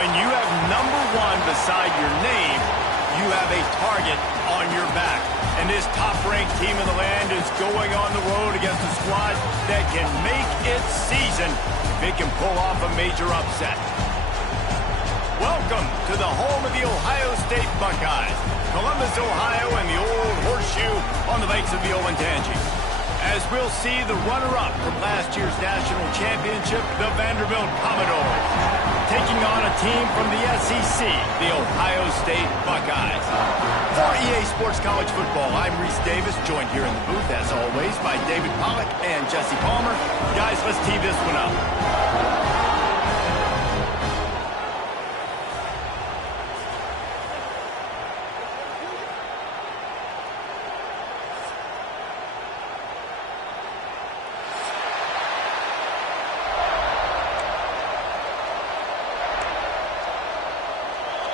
When you have #1 beside your name, you have a target on your back. And this top-ranked team in the land is going on the road against a squad that can make its season if it can pull off a major upset. Welcome to the home of the Ohio State Buckeyes, Columbus, Ohio, and the old horseshoe on the banks of the Olentangy. As we'll see the runner-up from last year's national championship, the Vanderbilt Commodores, taking on a team from the SEC, the Ohio State Buckeyes. For EA Sports College Football, I'm Reese Davis, joined here in the booth, as always, by David Pollack and Jesse Palmer. Guys, let's tee this one up.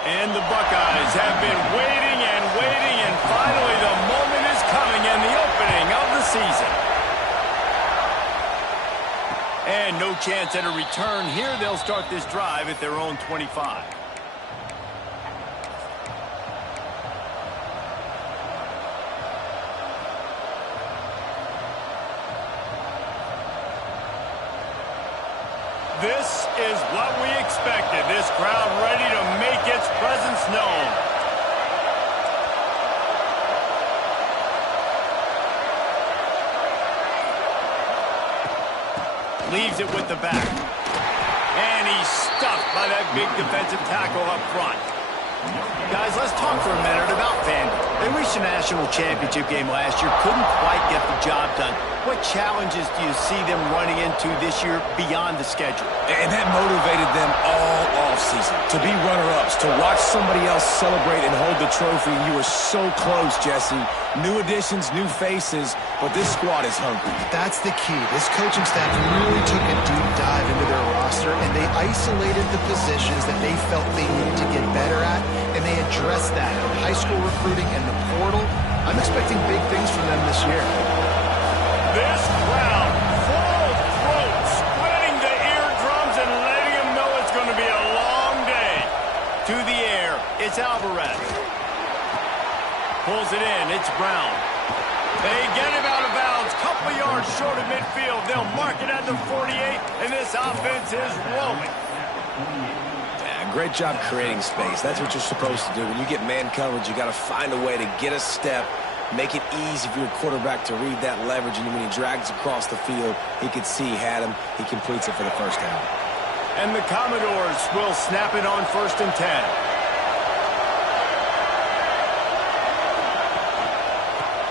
And the Buckeyes have been waiting, and finally the moment is coming in the opening of the season. And no chance at a return here. They'll start this drive at their own 25. This is what we expected. This crowd ready to make its presence known. Leaves it with the back. And he's stuffed by that big defensive tackle up front. Guys, let's talk for a minute about Vanderbilt. They reached a national championship game last year, couldn't quite get the job done. What challenges do you see them running into this year beyond the schedule? And that motivated them all offseason to be runner-ups, to watch somebody else celebrate and hold the trophy. You were so close, Jesse. New additions, new faces, but this squad is hungry. That's the key. This coaching staff really took a deep dive into their roster, and they isolated the positions that they felt they needed to get better at, and they addressed that in high school recruiting and the portal. I'm expecting big things from them this year. This crowd, full throat, splitting the eardrums and letting them know it's going to be a long day. To the air, it's Alvarez. Pulls it in, it's Brown. They get him out of bounds, couple yards short of midfield. They'll mark it at the 48, and this offense is rolling. Yeah, great job creating space. That's what you're supposed to do. When you get man coverage, you got to find a way to get a step, make it easy for your quarterback to read that leverage, and when he drags across the field, he could see he had him. He completes it for the first down. And the Commodores will snap it on 1st and 10.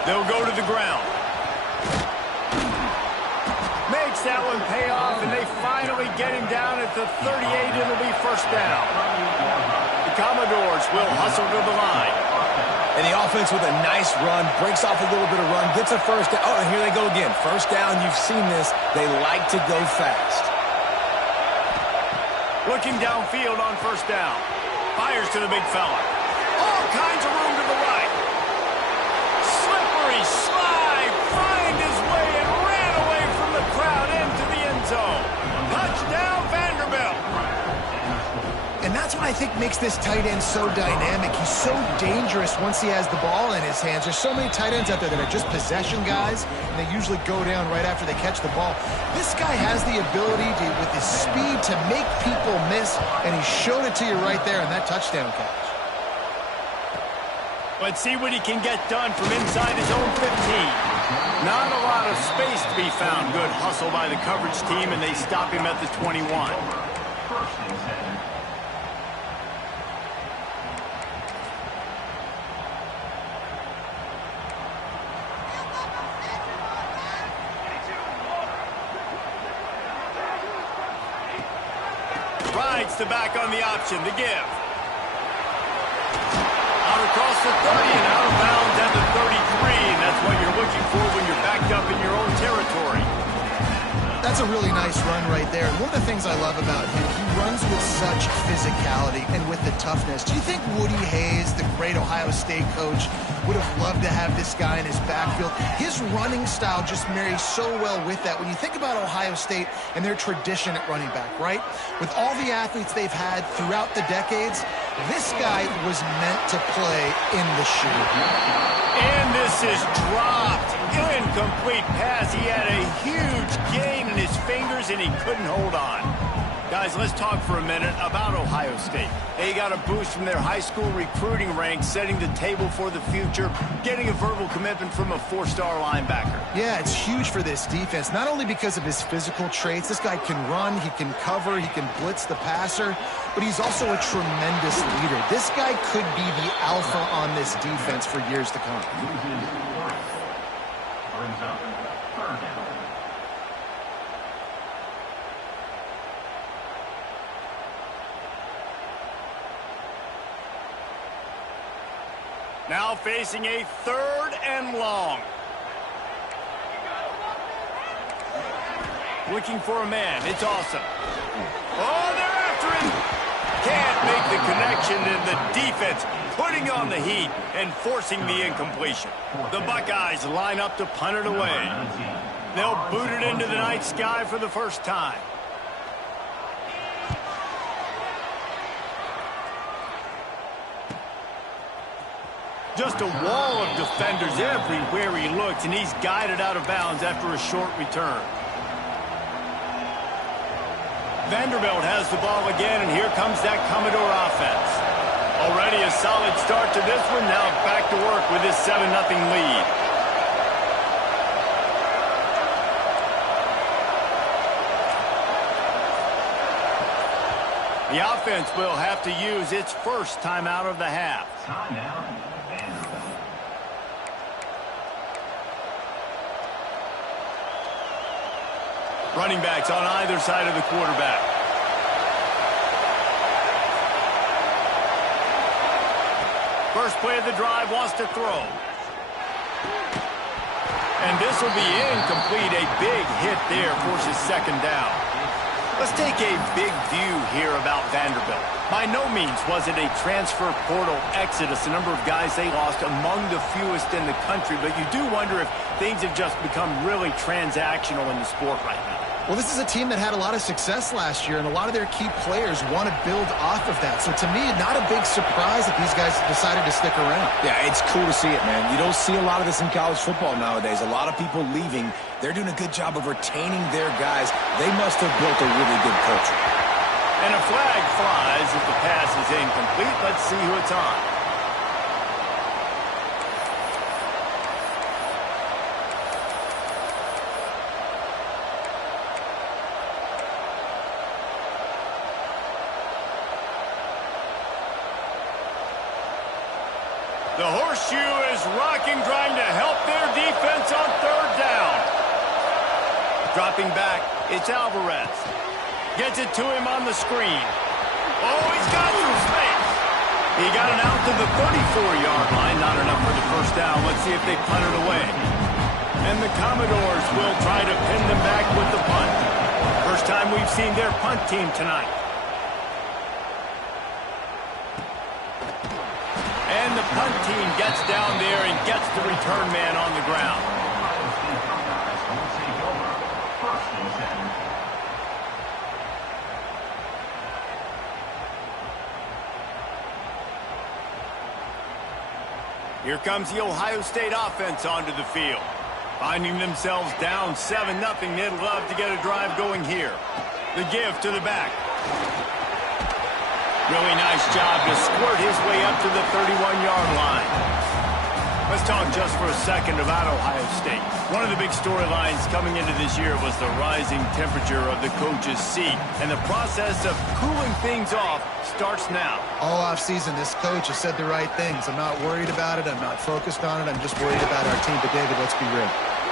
They'll go to the ground. Makes that one pay off, and they finally get him down at the 38. It'll be 1st down. The Commodores will hustle to the line. And the offense with a nice run, breaks off a little bit of run, gets a 1st down. Oh, and here they go again. 1st down, you've seen this. They like to go fast. Looking downfield on 1st down. Fires to the big fella. All kinds of room to the right. Slippery slide, find his way and ran away from the crowd into the end zone. Touchdown, Vanderbilt. And that's what I think makes this tight end so dynamic. He's so dangerous once he has the ball in his hands. There's so many tight ends out there that are just possession guys, and they usually go down right after they catch the ball. This guy has the ability to, with his speed, to make people miss, and he showed it to you right there in that touchdown catch. Let's see what he can get done from inside his own 15. Not a lot of space to be found. Good hustle by the coverage team, and they stop him at the 21. Rides the back on the option to give. Out across the 30 and out of bounds at the 33. And that's what you're looking for when you're backed up in your own territory. That's That's a really nice run right there. And one of the things I love about him, he runs with such physicality and with the toughness. Do you think Woody Hayes, the great Ohio State coach, would have loved to have this guy in his backfield? His running style just marries so well with that. When you think about Ohio State and their tradition at running back, right? With all the athletes they've had throughout the decades, this guy was meant to play in the shoe. And this is dropped. Incomplete pass. He had a huge gain in his fingers, and he couldn't hold on. Guys, let's talk for a minute about Ohio State. They got a boost from their high school recruiting ranks, setting the table for the future, getting a verbal commitment from a four-star linebacker. Yeah, it's huge for this defense, not only because of his physical traits. This guy can run, he can cover, he can blitz the passer, but he's also a tremendous leader. This guy could be the alpha on this defense for years to come. Now facing a 3rd and long. Looking for a man. It's awesome. Oh, they're after him. Can't make the connection, and the defense putting on the heat and forcing the incompletion. The Buckeyes line up to punt it away. They'll boot it into the night sky for the first time. Just a wall of defenders everywhere he looks, and he's guided out of bounds after a short return. Vanderbilt has the ball again, and here comes that Commodore offense. Already a solid start to this one. Now back to work with this 7-0 lead. The offense will have to use its first timeout of the half. Running backs on either side of the quarterback. First play of the drive, wants to throw. And this will be incomplete. A big hit there forces 2nd down. Let's take a big view here about Vanderbilt. By no means was it a transfer portal exodus, the number of guys they lost among the fewest in the country, but you do wonder if things have just become really transactional in the sport right now. Well, this is a team that had a lot of success last year, and a lot of their key players want to build off of that. So to me, not a big surprise that these guys decided to stick around. Yeah, it's cool to see it, man. You don't see a lot of this in college football nowadays. A lot of people leaving. They're doing a good job of retaining their guys. They must have built a really good culture. And a flag flies if the pass is incomplete. Let's see who it's on. The horseshoe is rocking, trying to help their defense on 3rd down. Dropping back, it's Alvarez. Gets it to him on the screen. Oh, he's got through space. He got it out to the 34-yard line. Not enough for the first down. Let's see if they punt it away. And the Commodores will try to pin them back with the punt. First time we've seen their punt team tonight. And the punt team gets down there and gets the return man on the ground. Here comes the Ohio State offense onto the field. Finding themselves down 7-0, they'd love to get a drive going here. The give to the back. Really nice job to squirt his way up to the 31-yard line. Let's talk just for a second about Ohio State. One of the big storylines coming into this year was the rising temperature of the coach's seat. And the process of cooling things off starts now. All offseason, this coach has said the right things. I'm not worried about it. I'm not focused on it. I'm just worried about our team. But, David, let's be real.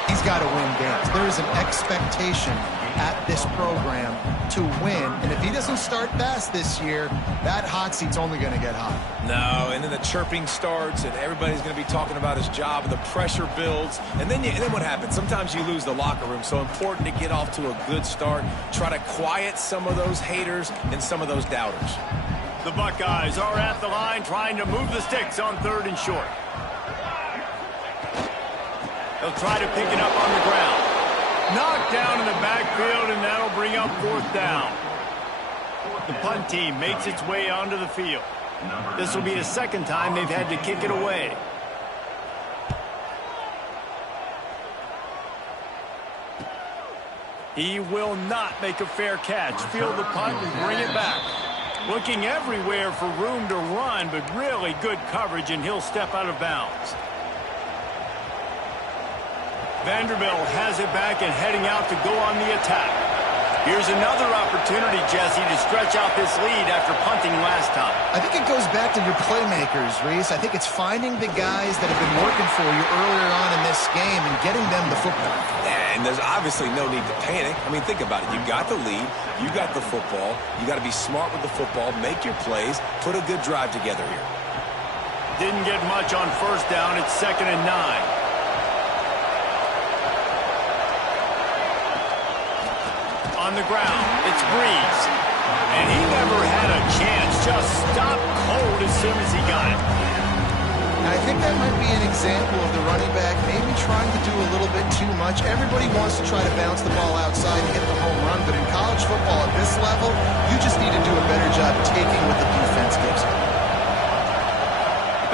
He's got to win games. There is an expectation at this program to win. And if he doesn't start fast this year, that hot seat's only going to get hot. No, and then the chirping starts, and everybody's going to be talking about his job, and the pressure builds. And then what happens? Sometimes you lose the locker room, so important to get off to a good start. Try to quiet some of those haters and some of those doubters. The Buckeyes are at the line trying to move the sticks on 3rd and short. They'll try to pick it up on the ground. Knocked down in the backfield, and that'll bring up 4th down. The punt team makes its way onto the field. This will be the 2nd time they've had to kick it away. He will not make a fair catch. Field the punt and bring it back. Looking everywhere for room to run, but really good coverage, and he'll step out of bounds. Vanderbilt has it back and heading out to go on the attack. Here's another opportunity, Jesse, to stretch out this lead after punting last time. I think it goes back to your playmakers, Reese. I think it's finding the guys that have been working for you earlier on in this game and getting them the football. And there's obviously no need to panic. I mean, think about it. You got the lead. You got the football. You got to be smart with the football. Make your plays. Put a good drive together here. Didn't get much on 1st down. It's 2nd and 9. On the ground, it's Breeze. And he never had a chance. Just stopped cold as soon as he got it. And I think that might be an example of the running back maybe trying to do a little bit too much. Everybody wants to try to bounce the ball outside and hit the home run, but in college football at this level, you just need to do a better job taking what the defense gives you.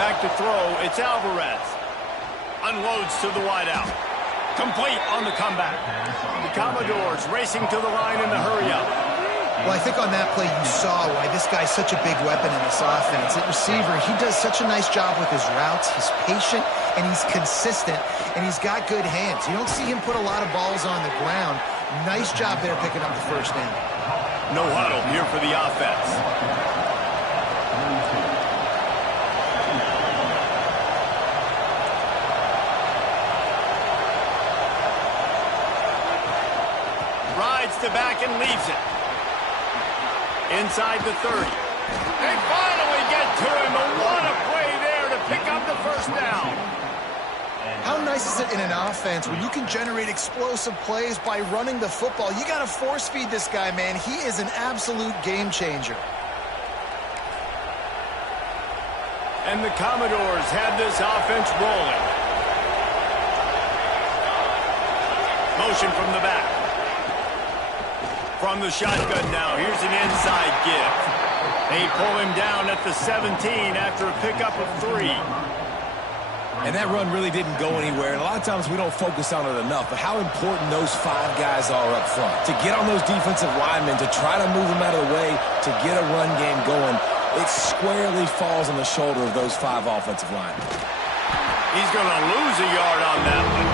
Back to throw, it's Alvarez. Unloads to the wideout. Complete on the comeback. The Commodores racing to the line in the hurry-up. Well, I think on that play you saw why this guy's such a big weapon in this offense. At receiver, he does such a nice job with his routes. He's patient, and he's consistent, and he's got good hands. You don't see him put a lot of balls on the ground. Nice job there picking up the 1st down. No huddle here for the offense. To back and leaves it. Inside the 30. They finally get to him, but what a play there to pick up the 1st down. How nice is it in an offense when you can generate explosive plays by running the football? You got to force feed this guy, man. He is an absolute game changer. And the Commodores had this offense rolling. Motion from the back. From the shotgun now, here's an inside give. They pull him down at the 17 after a pickup of 3. And that run really didn't go anywhere. And a lot of times we don't focus on it enough, but how important those 5 guys are up front. To get on those defensive linemen, to try to move them out of the way, to get a run game going, it squarely falls on the shoulder of those 5 offensive linemen. He's going to lose a yard on that one.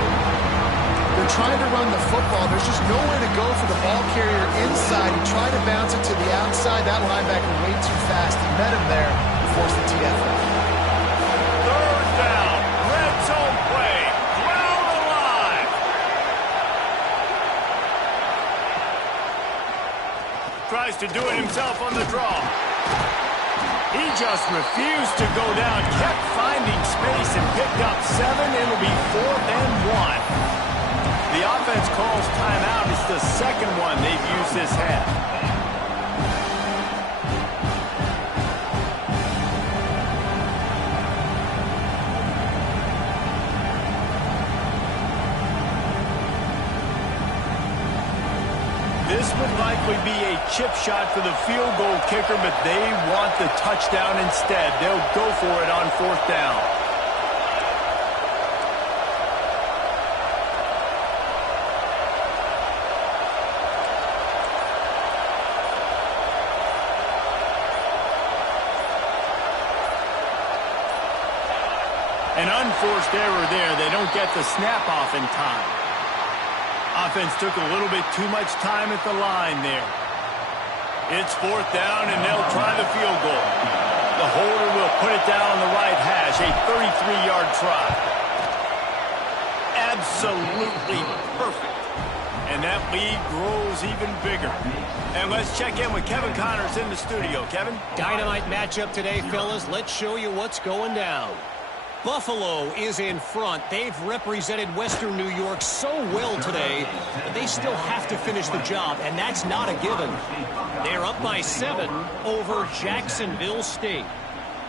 They're trying to run the football. There's just nowhere to go for the ball carrier inside. He tried to bounce it to the outside. That linebacker way too fast. He met him there and forced the TFL. 3rd down. Red zone play. Ground alive. Tries to do it himself on the draw. He just refused to go down. Kept finding space and picked up 7. It'll be 4th and 1. The offense calls timeout. It's the 2nd one they've used this half. This would likely be a chip shot for the field goal kicker, but they want the touchdown instead. They'll go for it on 4th down. An unforced error there. They don't get the snap off in time. Offense took a little bit too much time at the line there. It's 4th down, and they'll try the field goal. The holder will put it down on the right hash, a 33-yard try. Absolutely perfect. And that lead grows even bigger. And let's check in with Kevin Connors in the studio. Kevin? Dynamite matchup today, fellas. Let's show you what's going down. Buffalo is in front. They've represented Western New York so well today, but they still have to finish the job, and that's not a given. They're up by 7 over Jacksonville State.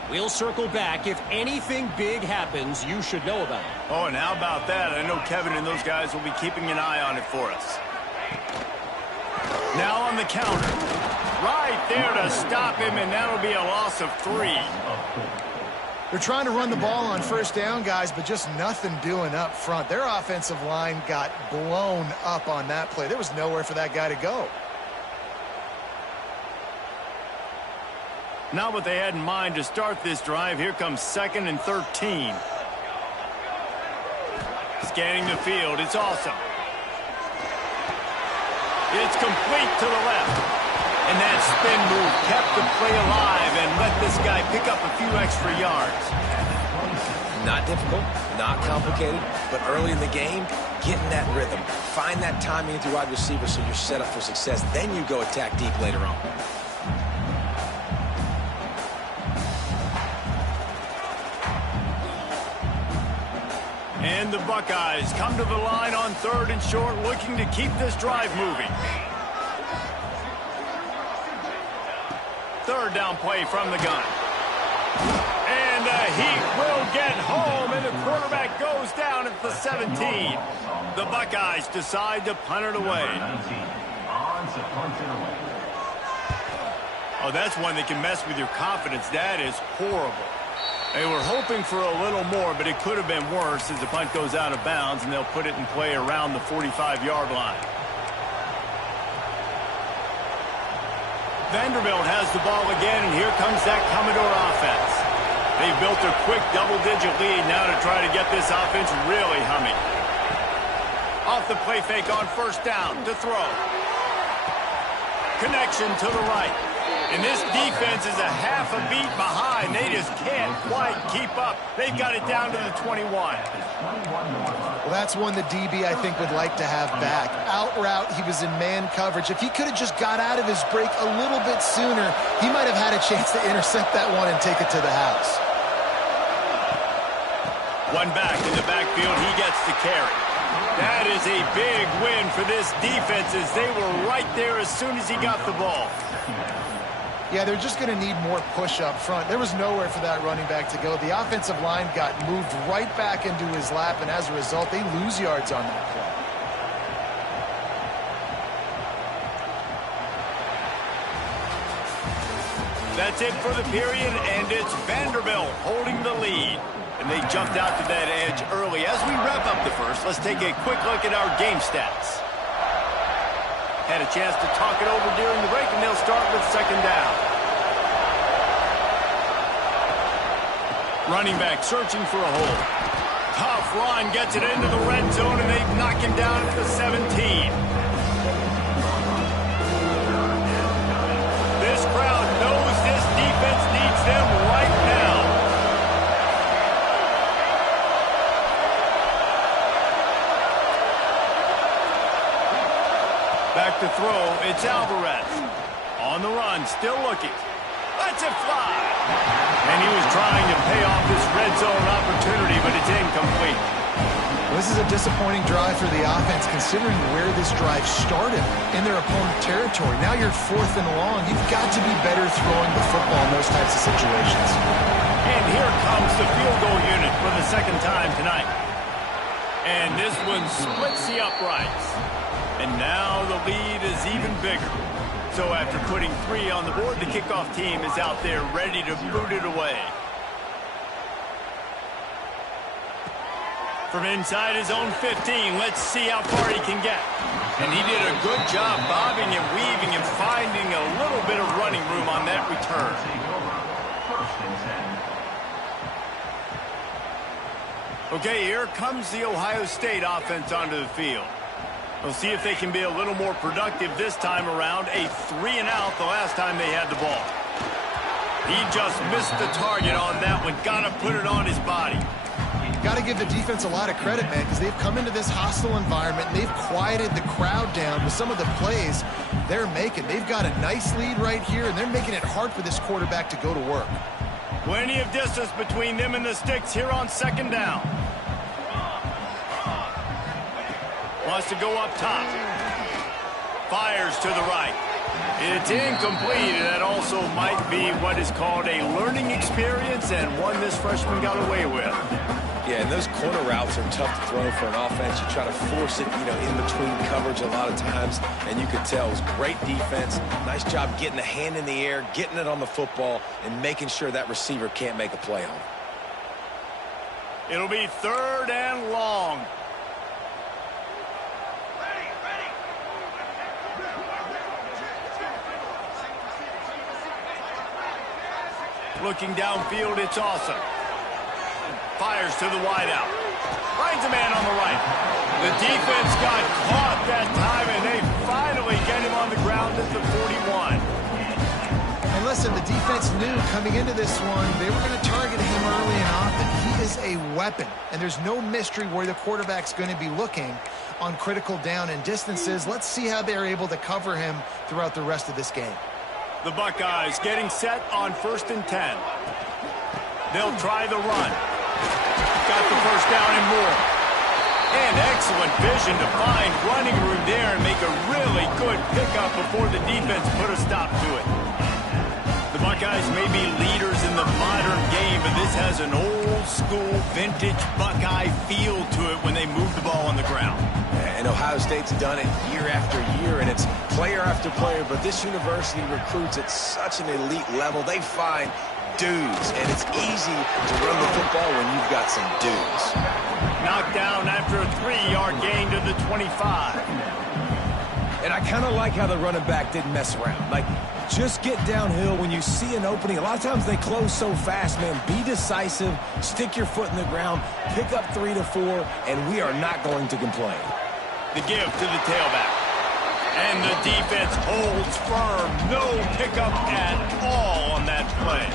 We'll circle back. If anything big happens, you should know about it. Oh, and how about that? I know Kevin and those guys will be keeping an eye on it for us. Now on the counter. Right there to stop him, and that'll be a loss of 3. They're trying to run the ball on first down, guys, but just nothing doing up front. Their offensive line got blown up on that play. There was nowhere for that guy to go. Not what they had in mind to start this drive. Here comes 2nd and 13. Scanning the field. It's awesome. It's complete to the left. And that spin move kept the play alive and let this guy pick up a few extra yards. Not difficult, not complicated, but early in the game, get in that rhythm. Find that timing with your wide receiver so you're set up for success. Then you go attack deep later on. And the Buckeyes come to the line on 3rd and short, looking to keep this drive moving. 3rd down play from the gun. And the Heat will get home, and the quarterback goes down at the 17. The Buckeyes decide to punt it away. Oh, that's one that can mess with your confidence. That is horrible. They were hoping for a little more, but it could have been worse as the punt goes out of bounds, and they'll put it in play around the 45-yard line. Vanderbilt has the ball again, and here comes that Commodore offense. They've built a quick double-digit lead now to try to get this offense really humming. Off the play fake on first down to throw. Connection to the right. And this defense is a half a beat behind. They just can't quite keep up. They've got it down to the 21. Well, that's one the DB, I think, would like to have back. Out route, he was in man coverage. If he could have just got out of his break a little bit sooner, he might have had a chance to intercept that one and take it to the house. One back in the backfield, he gets the carry. That is a big win for this defense as they were right there as soon as he got the ball. Yeah, they're just going to need more push up front. There was nowhere for that running back to go. The offensive line got moved right back into his lap, and as a result, they lose yards on that play. That's it for the period, and it's Vanderbilt holding the lead. And they jumped out to that edge early. As we wrap up the first, let's take a quick look at our game stats. Had a chance to talk it over during the break, and they'll start with 2nd down. Running back searching for a hole. Tough run, gets it into the red zone, and they knock him down at the 17. This crowd knows this defense needs them right now. Back to throw, it's Alvarez. On the run, still looking. Lets it fly. And he was trying to pay off this red zone opportunity, but it's incomplete. This is a disappointing drive for the offense, considering where this drive started in their opponent territory. Now you're 4th and long. You've got to be better throwing the football in those types of situations. And here comes the field goal unit for the 2nd time tonight. And this one splits the uprights. And now the lead is even bigger. So after putting 3 on the board, the kickoff team is out there ready to boot it away. From inside his own 15, let's see how far he can get. And he did a good job bobbing and weaving and finding a little bit of running room on that return. Okay, here comes the Ohio State offense onto the field. We'll see if they can be a little more productive this time around. A 3-and-out the last time they had the ball. He just missed the target on that one. Got to put it on his body. Got to give the defense a lot of credit, man, because they've come into this hostile environment and they've quieted the crowd down with some of the plays they're making. They've got a nice lead right here, and they're making it hard for this quarterback to go to work. Plenty of distance between them and the sticks here on second down. Wants to go up top. Fires to the right. It's incomplete, and that also might be what is called a learning experience and one this freshman got away with. Yeah, and those corner routes are tough to throw for an offense. You try to force it, in between coverage a lot of times, and you could tell it was great defense. Nice job getting the hand in the air, getting it on the football, and making sure that receiver can't make a play on it. It'll be 3rd and long. Looking downfield, it's awesome. Fires to the wideout. Finds a man on the right. The defense got caught that time, and they finally get him on the ground at the 41. And listen, the defense knew coming into this one, they were going to target him early and often. He is a weapon, and there's no mystery where the quarterback's going to be looking on critical down and distances. Let's see how they're able to cover him throughout the rest of this game. The Buckeyes getting set on 1st and 10. They'll try the run. Got the first down and more. And excellent vision to find running room there and make a really good pickup before the defense put a stop to it. The Buckeyes may be leaders in the modern game, but this has an old-school, vintage Buckeye feel to it when they move the ball on the ground. And Ohio State's done it year after year, and it's player after player, but this university recruits at such an elite level. They find dudes, and it's easy to run the football when you've got some dudes. Knocked down after a 3-yard gain to the 25. And I kind of like how the running back didn't mess around. Like, just get downhill when you see an opening. A lot of times they close so fast, man. Be decisive, stick your foot in the ground, pick up 3 to 4, and we are not going to complain. The give to the tailback. And the defense holds firm. No pickup at all on that play.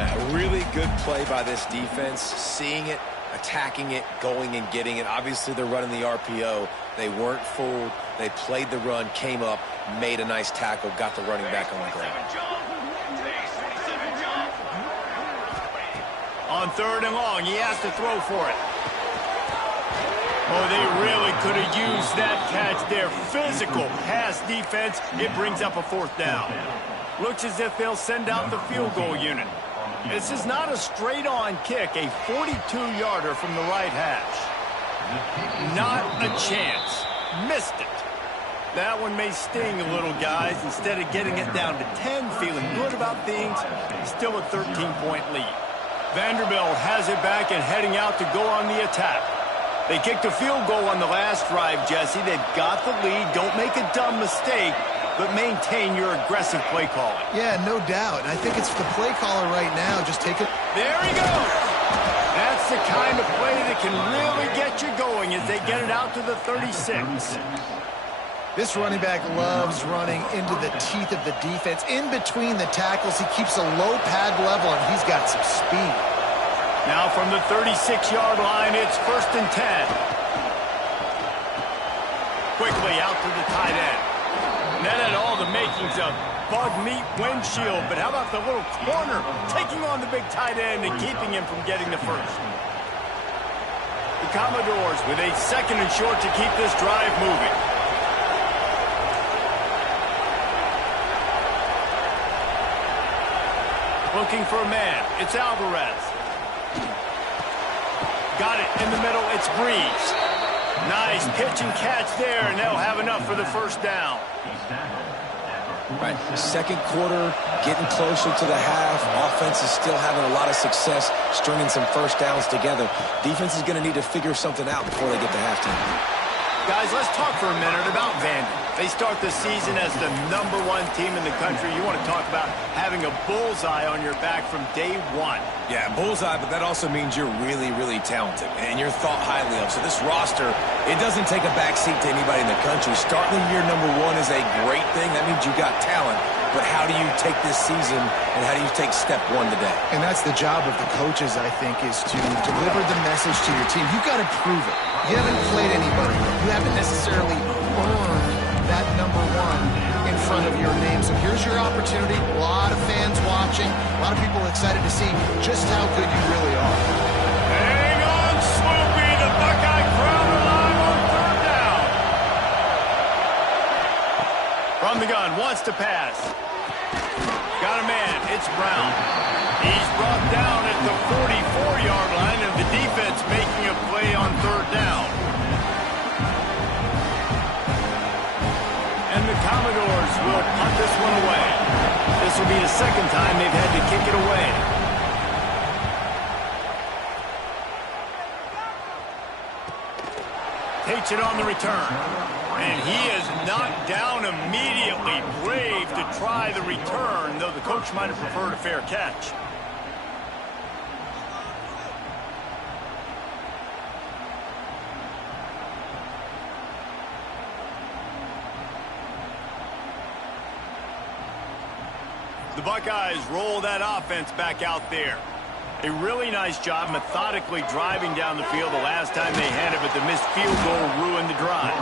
A really good play by this defense. Seeing it, attacking it, going and getting it. Obviously, they're running the RPO. They weren't fooled. They played the run, came up, made a nice tackle, got the running back on the ground. On 3rd and long, he has to throw for it. Oh, they really could have used that catch there. Physical pass defense. It brings up a 4th down. Looks as if they'll send out the field goal unit. This is not a straight-on kick, a 42-yarder from the right hash. Not a chance. Missed it. That one may sting a little, guys. Instead of getting it down to 10, feeling good about things, still a 13-point lead. Vanderbilt has it back and heading out to go on the attack. They kicked a field goal on the last drive, Jesse. They've got the lead. Don't make a dumb mistake, but maintain your aggressive play calling. Yeah, no doubt. And I think it's the play caller right now. Just take it. There he goes. That's the kind of play that can really get you going as they get it out to the 36. This running back loves running into the teeth of the defense. In between the tackles, he keeps a low pad level, and he's got some speed. Now from the 36-yard line, it's 1st and 10. Quickly out to the tight end. And that had all the makings of bug meat windshield, but how about the little corner taking on the big tight end and keeping him from getting the first? The Commodores with a 2nd and short to keep this drive moving. Looking for a man. It's Alvarez. Got it in the middle. It's Breeze. Nice pitch and catch there, and they'll have enough for the 1st down. Right, 2nd quarter, getting closer to the half. Offense is still having a lot of success stringing some 1st downs together. Defense is going to need to figure something out before they get to halftime. Guys, let's talk for a minute about Vandy. They start the season as the #1 team in the country. You want to talk about having a bullseye on your back from day one. Yeah, bullseye, but that also means you're really, really talented, and you're thought highly of. So this roster, it doesn't take a backseat to anybody in the country. Starting the year #1 is a great thing. That means you got talent. but how do you take this season and how do you take step one today? And that's the job of the coaches, I think, is to deliver the message to your team. You've got to prove it. You haven't played anybody. You haven't necessarily earned that number one in front of your name. So here's your opportunity. A lot of fans watching. A lot of people excited to see just how good you really are. Hang on, Swoopy. The Buckeye crowd alive on third down. From the gun, wants to pass. Got a man. It's Brown. He's brought down at the 44-yard line, and the defense making a play on third down. And the Commodores will punt this one away. This will be the second time they've had to kick it away. Takes it on the return. And he is knocked down immediately. Brave to try the return, though the coach might have preferred a fair catch. The Buckeyes roll that offense back out there. A really nice job methodically driving down the field the last time they had it, but the missed field goal ruined the drive.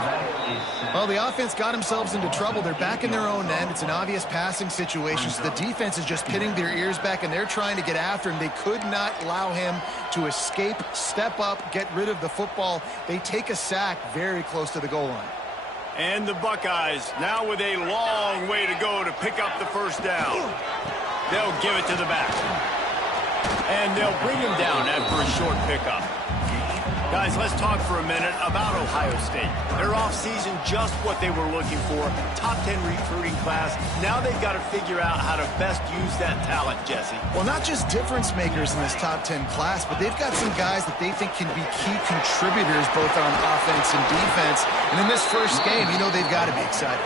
Well, the offense got themselves into trouble. They're back in their own end. It's an obvious passing situation, so the defense is just pinning their ears back, and they're trying to get after him. They could not allow him to escape, step up, get rid of the football. They take a sack very close to the goal line. And the Buckeyes now with a long way to go to pick up the first down. They'll give it to the back. And they'll bring him down after a short pickup. Guys, let's talk for a minute about Ohio State. Their offseason, just what they were looking for. Top 10 recruiting class. Now they've got to figure out how to best use that talent, Jesse. Well, not just difference makers in this top 10 class, but they've got some guys that they think can be key contributors both on offense and defense. And in this first game, you know they've got to be excited.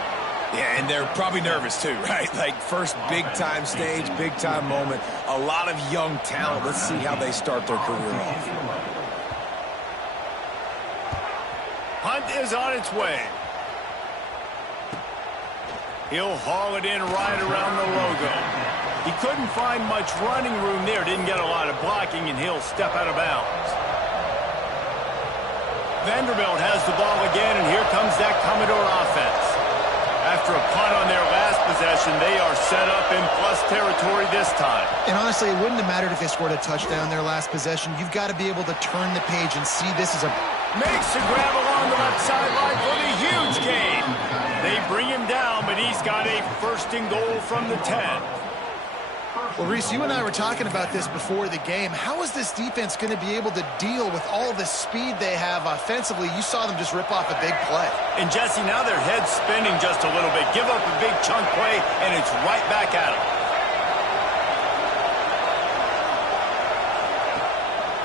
Yeah, and they're probably nervous too, right? Like first big-time stage, big-time moment. A lot of young talent. Let's see how they start their career off. Hunt is on its way. He'll haul it in right around the logo. He couldn't find much running room there. Didn't get a lot of blocking, and he'll step out of bounds. Vanderbilt has the ball again, and here comes that Commodore offense. After a punt on their last possession, they are set up in plus territory this time. And honestly, it wouldn't have mattered if they scored a touchdown their last possession. You've got to be able to turn the page and see this as a... Makes a grab along the left sideline for the huge gain. They bring him down, but he's got a first and goal from the 10. Well, Reese, you and I were talking about this before the game. How is this defense going to be able to deal with all the speed they have offensively? You saw them just rip off a big play. And, Jesse, now their head's spinning just a little bit. Give up a big chunk play, and it's right back at them.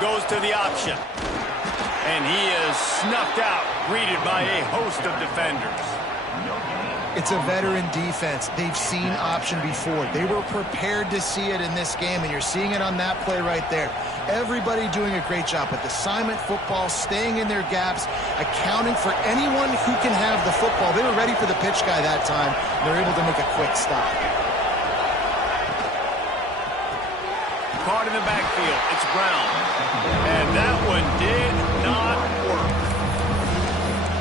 Goes to the option. And he is snuffed out, greeted by a host of defenders. It's a veteran defense. They've seen option before. They were prepared to see it in this game, and you're seeing it on that play right there. Everybody doing a great job with assignment football, staying in their gaps, accounting for anyone who can have the football. They were ready for the pitch guy that time. They're able to make a quick stop. Caught in the backfield. It's Brown. And that one did not work.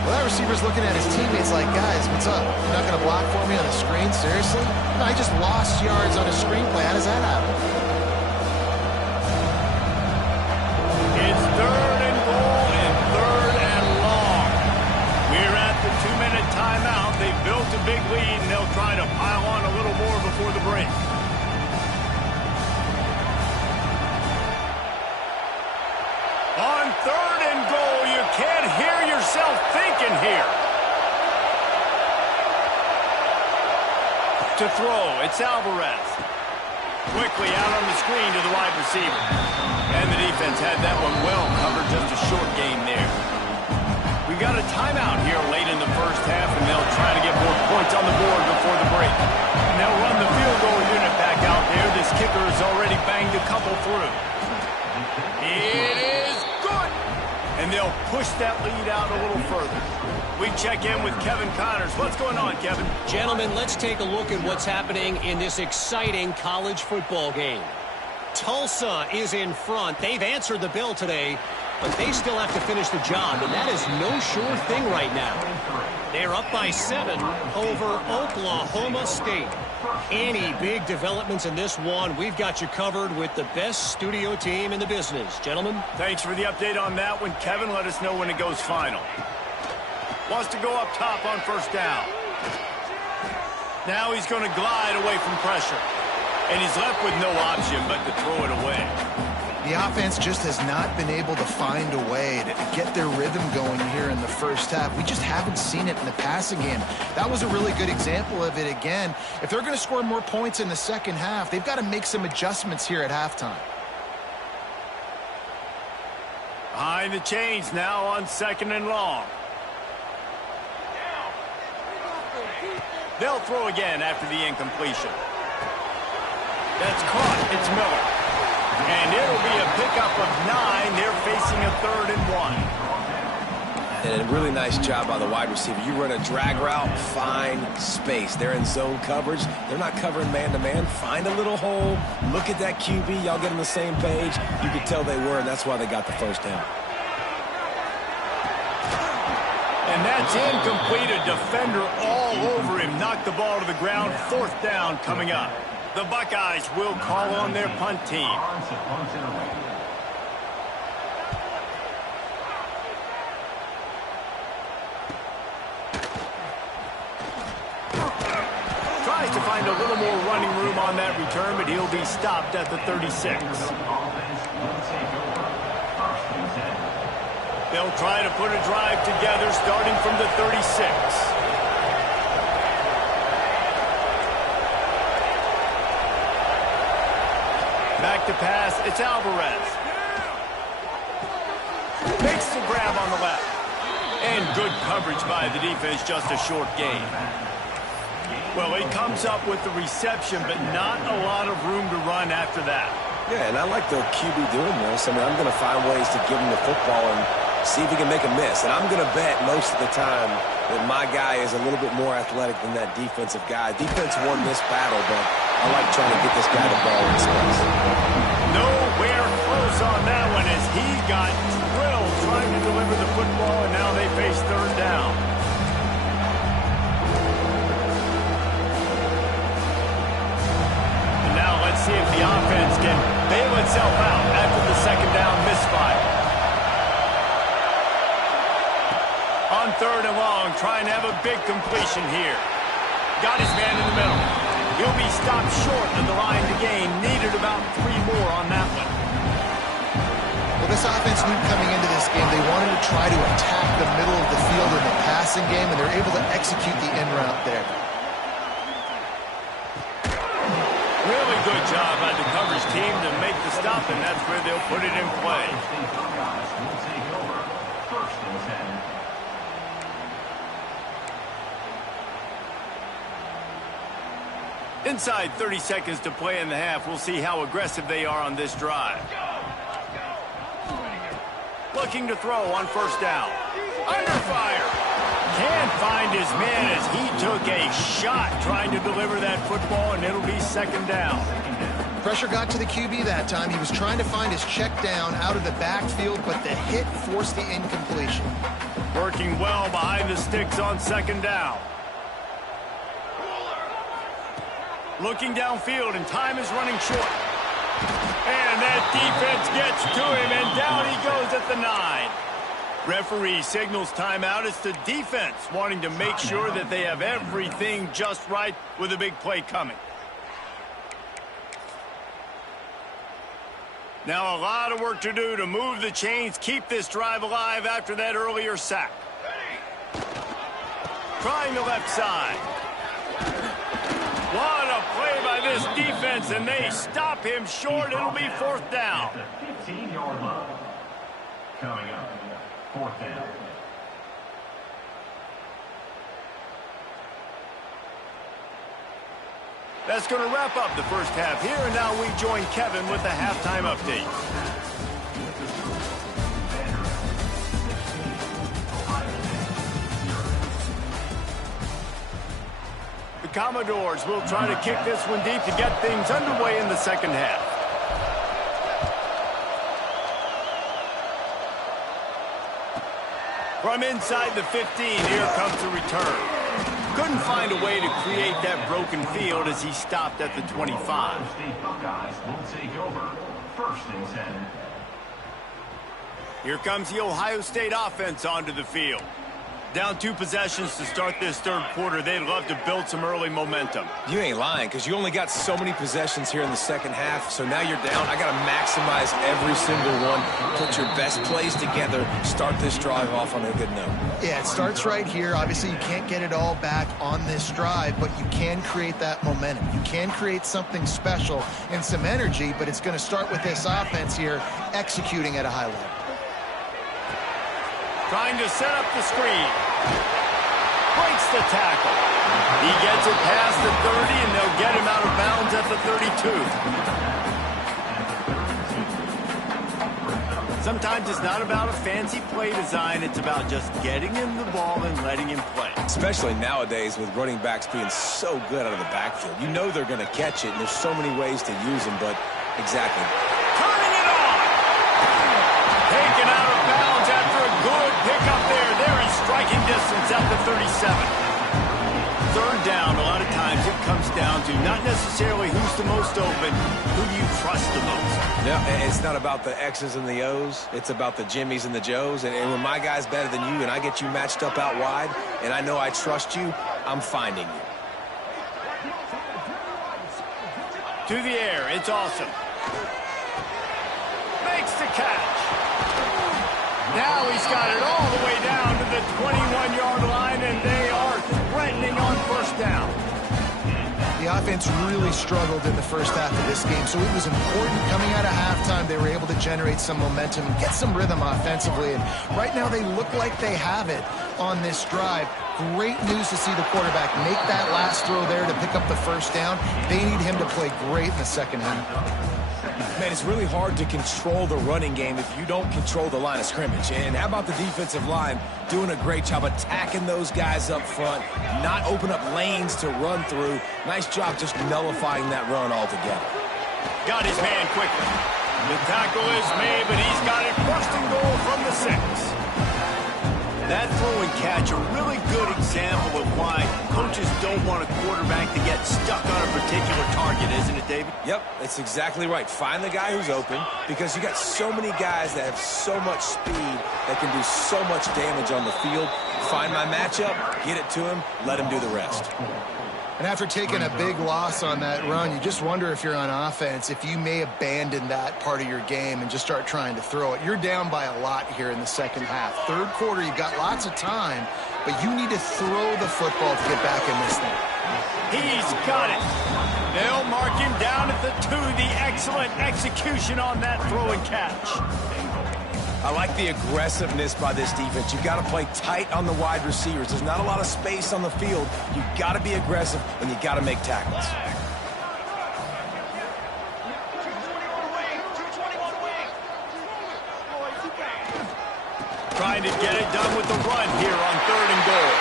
Well, that receiver's looking at his teammates like, guys, what's up? You're not going to block for me on the screen? Seriously? No, I just lost yards on a screenplay. How does that happen? It's third and goal and third and long. We're at the 2-minute timeout. They've built a big lead, and they'll try to pile on a little more before the break. On third and goal, you can't hear yourself thinking here. To throw, it's Alvarez. Quickly out on the screen to the wide receiver. And the defense had that one well covered, just a short gain there. We've got a timeout here late in the first half, and they'll try to get more points on the board before the break. And they'll run the field goal unit back out there. This kicker has already banged a couple through. It is good. And And they'll push that lead out a little further. We check in with Kevin Connors. What's going on, Kevin? Gentlemen, let's take a look at what's happening in this exciting college football game. Tulsa is in front. They've answered the bell today, but they still have to finish the job, and that is no sure thing right now. They're up by 7 over Oklahoma State. Any big developments in this one, we've got you covered with the best studio team in the business. Gentlemen? Thanks for the update on that one, Kevin. Let us know when it goes final. Wants to go up top on first down. Now he's going to glide away from pressure. And he's left with no option but to throw it away. The offense just has not been able to find a way to get their rhythm going here in the first half. We just haven't seen it in the passing game. That was a really good example of it again. If they're going to score more points in the second half, they've got to make some adjustments here at halftime. Behind the chains now on 2nd and long. They'll throw again after the incompletion. That's caught. It's Miller. And it'll be a pickup of 9. They're facing a 3rd and 1. And a really nice job by the wide receiver. You run a drag route, find space. They're in zone coverage. They're not covering man-to-man. Find a little hole. Look at that QB. Y'all get on the same page. You could tell they were, and that's why they got the first down. And that's incomplete. A defender all over him. Knocked the ball to the ground. 4th down coming up. The Buckeyes will call on their punt team. Tries to find a little more running room on that return, but he'll be stopped at the 36. They'll try to put a drive together starting from the 36. Back to pass, it's Alvarez. Makes the grab on the left. And good coverage by the defense, just a short gain. Well, he comes up with the reception, but not a lot of room to run after that. Yeah, and I like the QB doing this. I mean, I'm going to find ways to give him the football and see if he can make a miss. And I'm going to bet most of the time that my guy is a little bit more athletic than that defensive guy. Defense won this battle, but I like trying to get this guy the ball in space. Nowhere close on that one as he got drilled trying to deliver the football, and now they face 3rd down. And now let's see if the offense can bail itself out after the 2nd down misfire. On 3rd and long, trying to have a big completion here. Got his man in the middle. He'll be stopped short of the line to gain. Needed about 3 more on that one. Well, this offense knew coming into this game they wanted to try to attack the middle of the field in the passing game, and they're able to execute the in route there. Really good job by the coverage team to make the stop, and that's where they'll put it in play. Inside 30 seconds to play in the half. We'll see how aggressive they are on this drive. Looking to throw on 1st down. Under fire. Can't find his man as he took a shot trying to deliver that football, and it'll be 2nd down. Pressure got to the QB that time. He was trying to find his check down out of the backfield, but the hit forced the incompletion. Working well behind the sticks on 2nd down. Looking downfield, and time is running short. And that defense gets to him, and down he goes at the 9. Referee signals timeout. It's the defense wanting to make sure that they have everything just right with a big play coming. Now a lot of work to do to move the chains, keep this drive alive after that earlier sack. Trying the left side. What a play by this defense, and they stop him short. It'll be 4th down. 15-yard line. Coming up, 4th down. That's going to wrap up the first half here, and now we join Kevin with the halftime update. Commodores will try to kick this one deep to get things underway in the second half. From inside the 15, here comes the return. Couldn't find a way to create that broken field as he stopped at the 25. State Buckeyes will take over. First and 10. Here comes the Ohio State offense onto the field. Down 2 possessions to start this third quarter. They'd love to build some early momentum. You ain't lying, because you only got so many possessions here in the second half, so now you're down. I got to maximize every single one, put your best plays together, start this drive off on a good note. Yeah, it starts right here. Obviously, you can't get it all back on this drive, but you can create that momentum. You can create something special and some energy, but it's going to start with this offense here executing at a high level. Trying to set up the screen. Breaks the tackle. He gets it past the 30, and they'll get him out of bounds at the 32. Sometimes it's not about a fancy play design. It's about just getting him the ball and letting him play. Especially nowadays with running backs being so good out of the backfield. You know they're going to catch it, and there's so many ways to use them, but exactly. Turning it on! Taken out of bounds after a good pick up there. They're in striking distance at the 37. Third down, a lot of times it comes down to not necessarily who's the most open, who do you trust the most. No, it's not about the X's and the O's. It's about the Jimmys and the Joes. And when my guy's better than you and I get you matched up out wide and I know I trust you, I'm finding you. To the air, it's awesome. Makes the catch. Now he's got it all the way down to the 21-yard line, and they are threatening on first down. The offense really struggled in the first half of this game, so it was important coming out of halftime. They were able to generate some momentum and get some rhythm offensively, and right now they look like they have it on this drive. Great news to see the quarterback make that last throw there to pick up the first down. They need him to play great in the second half. Man, it's really hard to control the running game if you don't control the line of scrimmage. And how about the defensive line doing a great job attacking those guys up front, not open up lanes to run through. Nice job just nullifying that run altogether. Got his man quickly. The tackle is made, but he's got it first and goal from the 6. That throw and catch, a really good example of why coaches don't want a quarterback to get stuck on a particular target, isn't it, David? Yep, that's exactly right. Find the guy who's open because you got so many guys that have so much speed that can do so much damage on the field. Find my matchup, get it to him, let him do the rest. And after taking a big loss on that run, you just wonder if you're on offense, if you may abandon that part of your game and just start trying to throw it. You're down by a lot here in the second half. Third quarter, you've got lots of time, but you need to throw the football to get back in this thing. He's got it. They'll mark him down at the 2. The excellent execution on that throw and catch. I like the aggressiveness by this defense. You've got to play tight on the wide receivers. There's not a lot of space on the field. You've got to be aggressive, and you've got to make tackles. Trying to get it done with the run here on 3rd and goal.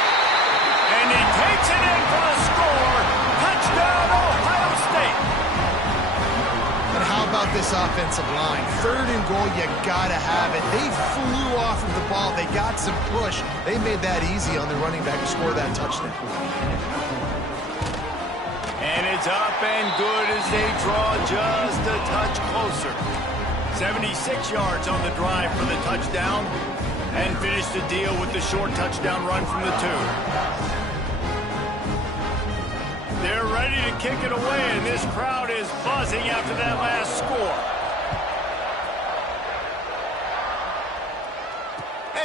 And he takes it in for the score. Touchdown, Ohio State. And how about this offensive line? 3rd and goal, you gotta have it. They flew off of the ball. They got some push. They made that easy on the running back to score that touchdown. And it's up and good as they draw just a touch closer. 76 yards on the drive for the touchdown, and finish the deal with the short touchdown run from the 2. They're ready to kick it away, and this crowd is buzzing after that last score.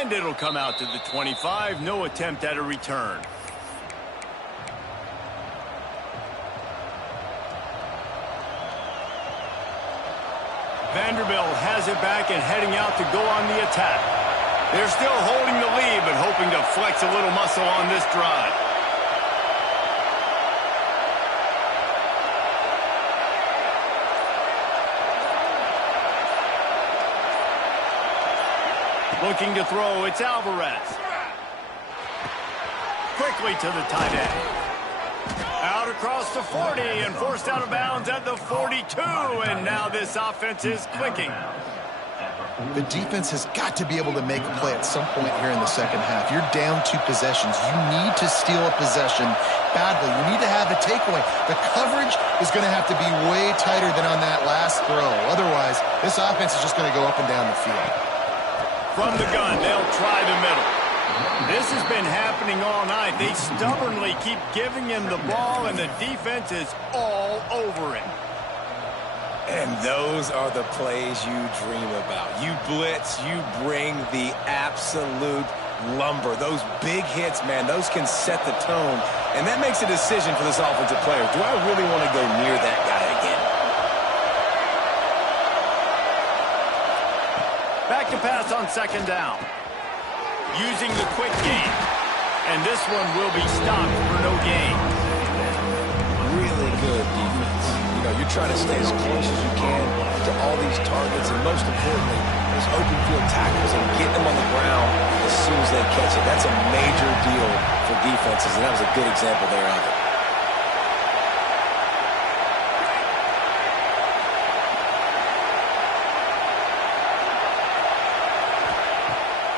And it'll come out to the 25. No attempt at a return. Vanderbilt has it back and heading out to go on the attack. They're still holding the lead, but hoping to flex a little muscle on this drive. Looking to throw, it's Alvarez. Quickly to the tight end. Out across the 40 and forced out of bounds at the 42. And now this offense is clicking. The defense has got to be able to make a play at some point here in the second half. You're down 2 possessions. You need to steal a possession badly. You need to have a takeaway. The coverage is going to have to be way tighter than on that last throw. Otherwise, this offense is just going to go up and down the field. From the gun, they'll try the middle. This has been happening all night. They stubbornly keep giving him the ball, and the defense is all over him. And those are the plays you dream about. You blitz, you bring the absolute lumber. Those big hits, man, those can set the tone. And that makes a decision for this offensive player. Do I really want to go near that guy again? Back to pass on second down. Using the quick game. And this one will be stopped for no gain. Really good defense. You're trying to stay as close as you can to all these targets, and most importantly, those open field tackles, and get them on the ground as soon as they catch it. That's a major deal for defenses, and that was a good example there of it.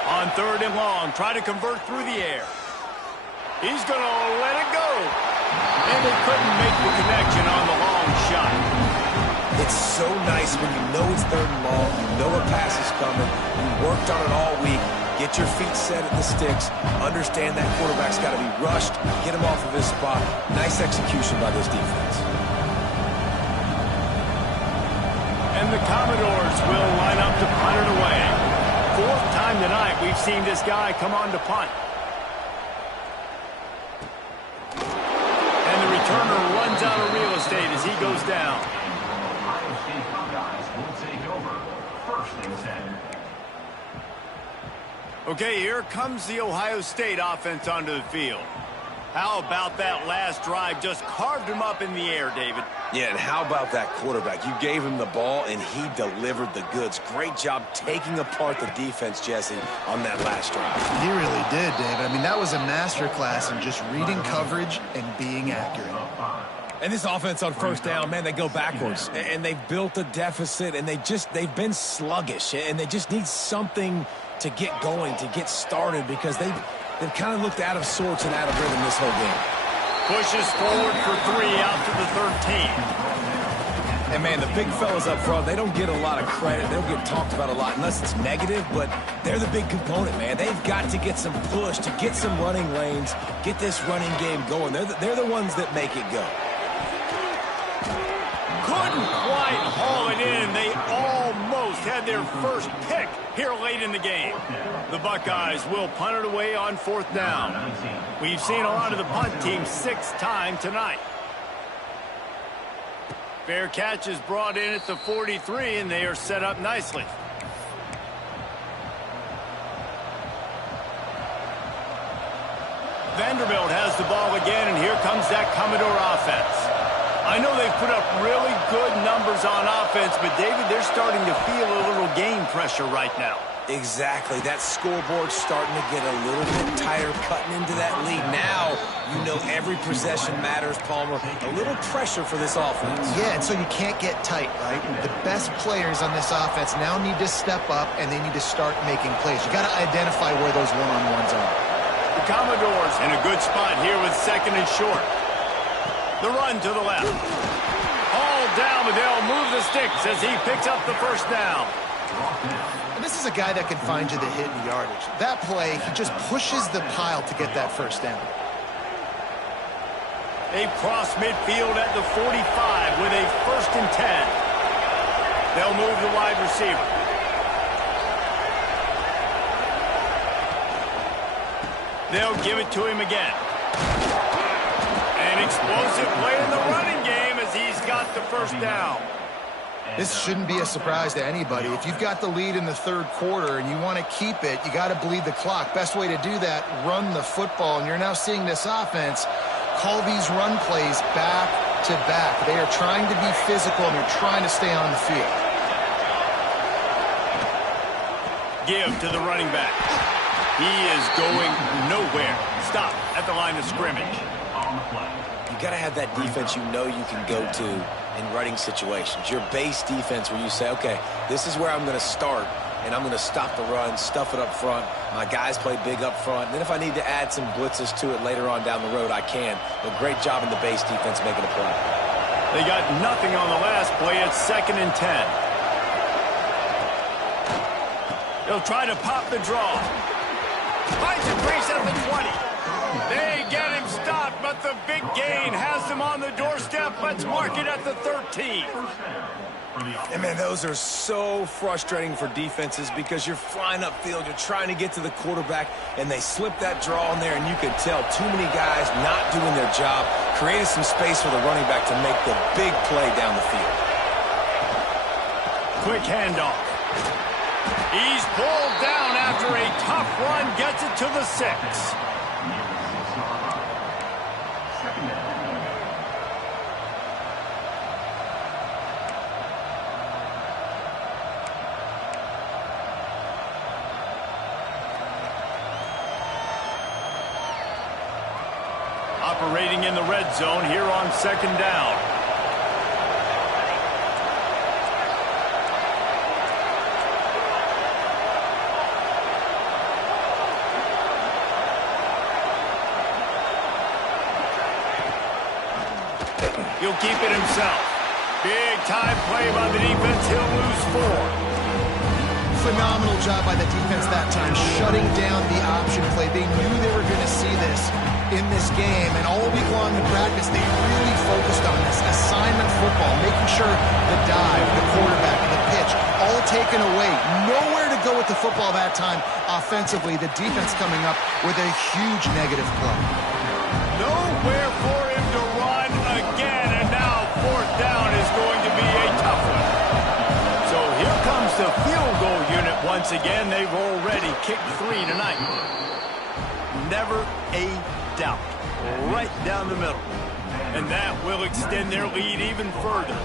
On third and long, try to convert through the air. He's going to let it go. And they couldn't make the connection on the long shot. It's so nice when you know it's third and long, you know a pass is coming, you worked on it all week, get your feet set at the sticks, understand that quarterback's got to be rushed, get him off of his spot. Nice execution by this defense. And the Commodores will line up to punt it away. 4th time tonight we've seen this guy come on to punt. And the returner runs out of real estate as he goes down. Ohio State Buckeyes will take over. First and 10. Okay, here comes the Ohio State offense onto the field. How about that last drive? Just carved him up in the air, David. Yeah, and how about that quarterback? You gave him the ball, and he delivered the goods. Great job taking apart the defense, Jesse, on that last drive. He really did, David. I mean, that was a masterclass in just reading coverage and being accurate. And this offense on first down, man, they go backwards. And they've built a deficit, and they've been sluggish. And they just need something to get going, to get started, because they've kind of looked out of sorts and out of rhythm this whole game. Pushes forward for 3 out to the 13. And, man, the big fellas up front, they don't get a lot of credit. They don't get talked about a lot unless it's negative, but they're the big component, man. They've got to get some push, to get some running lanes, get this running game going. They're the ones that make it go. Couldn't quite haul it in. They almost had their first pick here late in the game. The Buckeyes will punt it away on 4th down. We've seen a lot of the punt team 6 times tonight. Fair catch is brought in at the 43, and they are set up nicely. Vanderbilt has the ball again, and here comes that Commodore offense. I know they've put up really good numbers on offense, but, David, they're starting to feel a little game pressure right now. Exactly. That scoreboard's starting to get a little bit tighter, cutting into that lead. Now, you know every possession matters, Palmer. A little pressure for this offense. Yeah, and so you can't get tight, right? The best players on this offense now need to step up, and they need to start making plays. You got to identify where those one-on-ones are. The Commodores in a good spot here with 2nd and short. The run to the left. All down, but they'll move the sticks as he picks up the first down. And this is a guy that can find you the hit and yardage. That play, he just pushes the pile to get that first down. They cross midfield at the 45 with a 1st and 10. They'll move the wide receiver. They'll give it to him again. An explosive play in the running game as he's got the first down. This shouldn't be a surprise to anybody. If you've got the lead in the 3rd quarter and you want to keep it, you got to bleed the clock. Best way to do that, run the football. And you're now seeing this offense call these run plays back to back. They are trying to be physical and they're trying to stay on the field. Give to the running back. He is going nowhere. Stop at the line of scrimmage. On the play. You You got to have that defense you know you can go to in running situations. Your base defense where you say, okay, this is where I'm going to start, and I'm going to stop the run, stuff it up front. My guys play big up front. And then if I need to add some blitzes to it later on down the road, I can. But great job in the base defense making a play. They got nothing on the last play. It's 2nd and 10. They'll try to pop the draw. Finds a crease at the 20. They get him stopped, but the big gain has them on the doorstep. Let's mark it at the 13. And, man, those are so frustrating for defenses because you're flying upfield, you're trying to get to the quarterback, and they slip that draw in there, and you can tell too many guys not doing their job, created some space for the running back to make the big play down the field. Quick handoff. He's pulled down after a tough run, gets it to the 6. Operating in the red zone here on 2nd down. He'll keep it himself. Big time play by the defense. He'll lose 4. Phenomenal job by the defense that time, shutting down the option play. They knew they were going to see this in this game, and all week long in practice, they really focused on this. Assignment football, making sure the dive, the quarterback, and the pitch, all taken away. Nowhere to go with the football that time offensively. The defense coming up with a huge negative play. Nowhere for him to run again, and now 4th down is going to be a tough one. So here comes the field goal unit once again. They've already kicked 3 tonight. Never a doubt. Right down the middle. And that will extend their lead even further.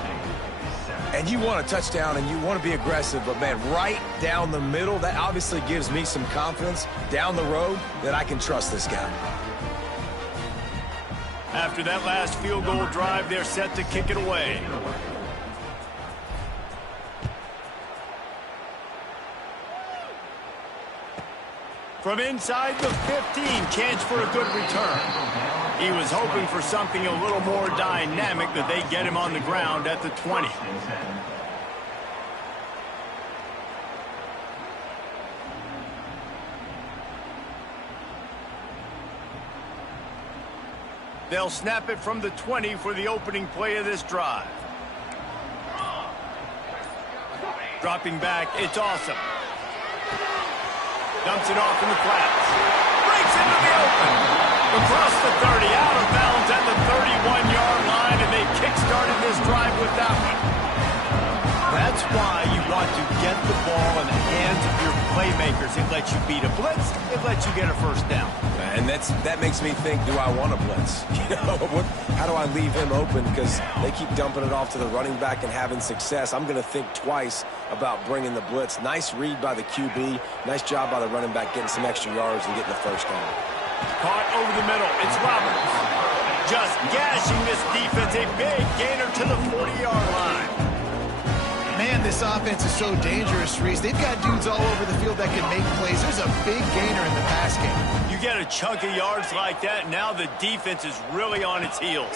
And you want a touchdown and you want to be aggressive, but, man, right down the middle, that obviously gives me some confidence down the road that I can trust this guy. After that last field goal drive, they're set to kick it away. From inside the 15, chance for a good return. He was hoping for something a little more dynamic, but they get him on the ground at the 20. They'll snap it from the 20 for the opening play of this drive. Dropping back, it's awesome. Dumps it off in the flats. Breaks into the open. Across the 30, out of bounds at the 31-yard line, and they kick-started this drive with that one. That's why you want to get the ball in the hands of your playmakers. It lets you beat a blitz. It lets you get a 1st down. And that makes me think, do I want to blitz? You know, how do I leave him open? Because they keep dumping it off to the running back and having success. I'm going to think twice about bringing the blitz. Nice read by the QB. Nice job by the running back getting some extra yards and getting the 1st down. Caught over the middle. It's Roberts. Just gashing this defense. A big gainer to the 40-yard line. Man, this offense is so dangerous, Reese. They've got dudes all over the field that can make plays. There's a big gainer in the pass game. You get a chunk of yards like that, now the defense is really on its heels.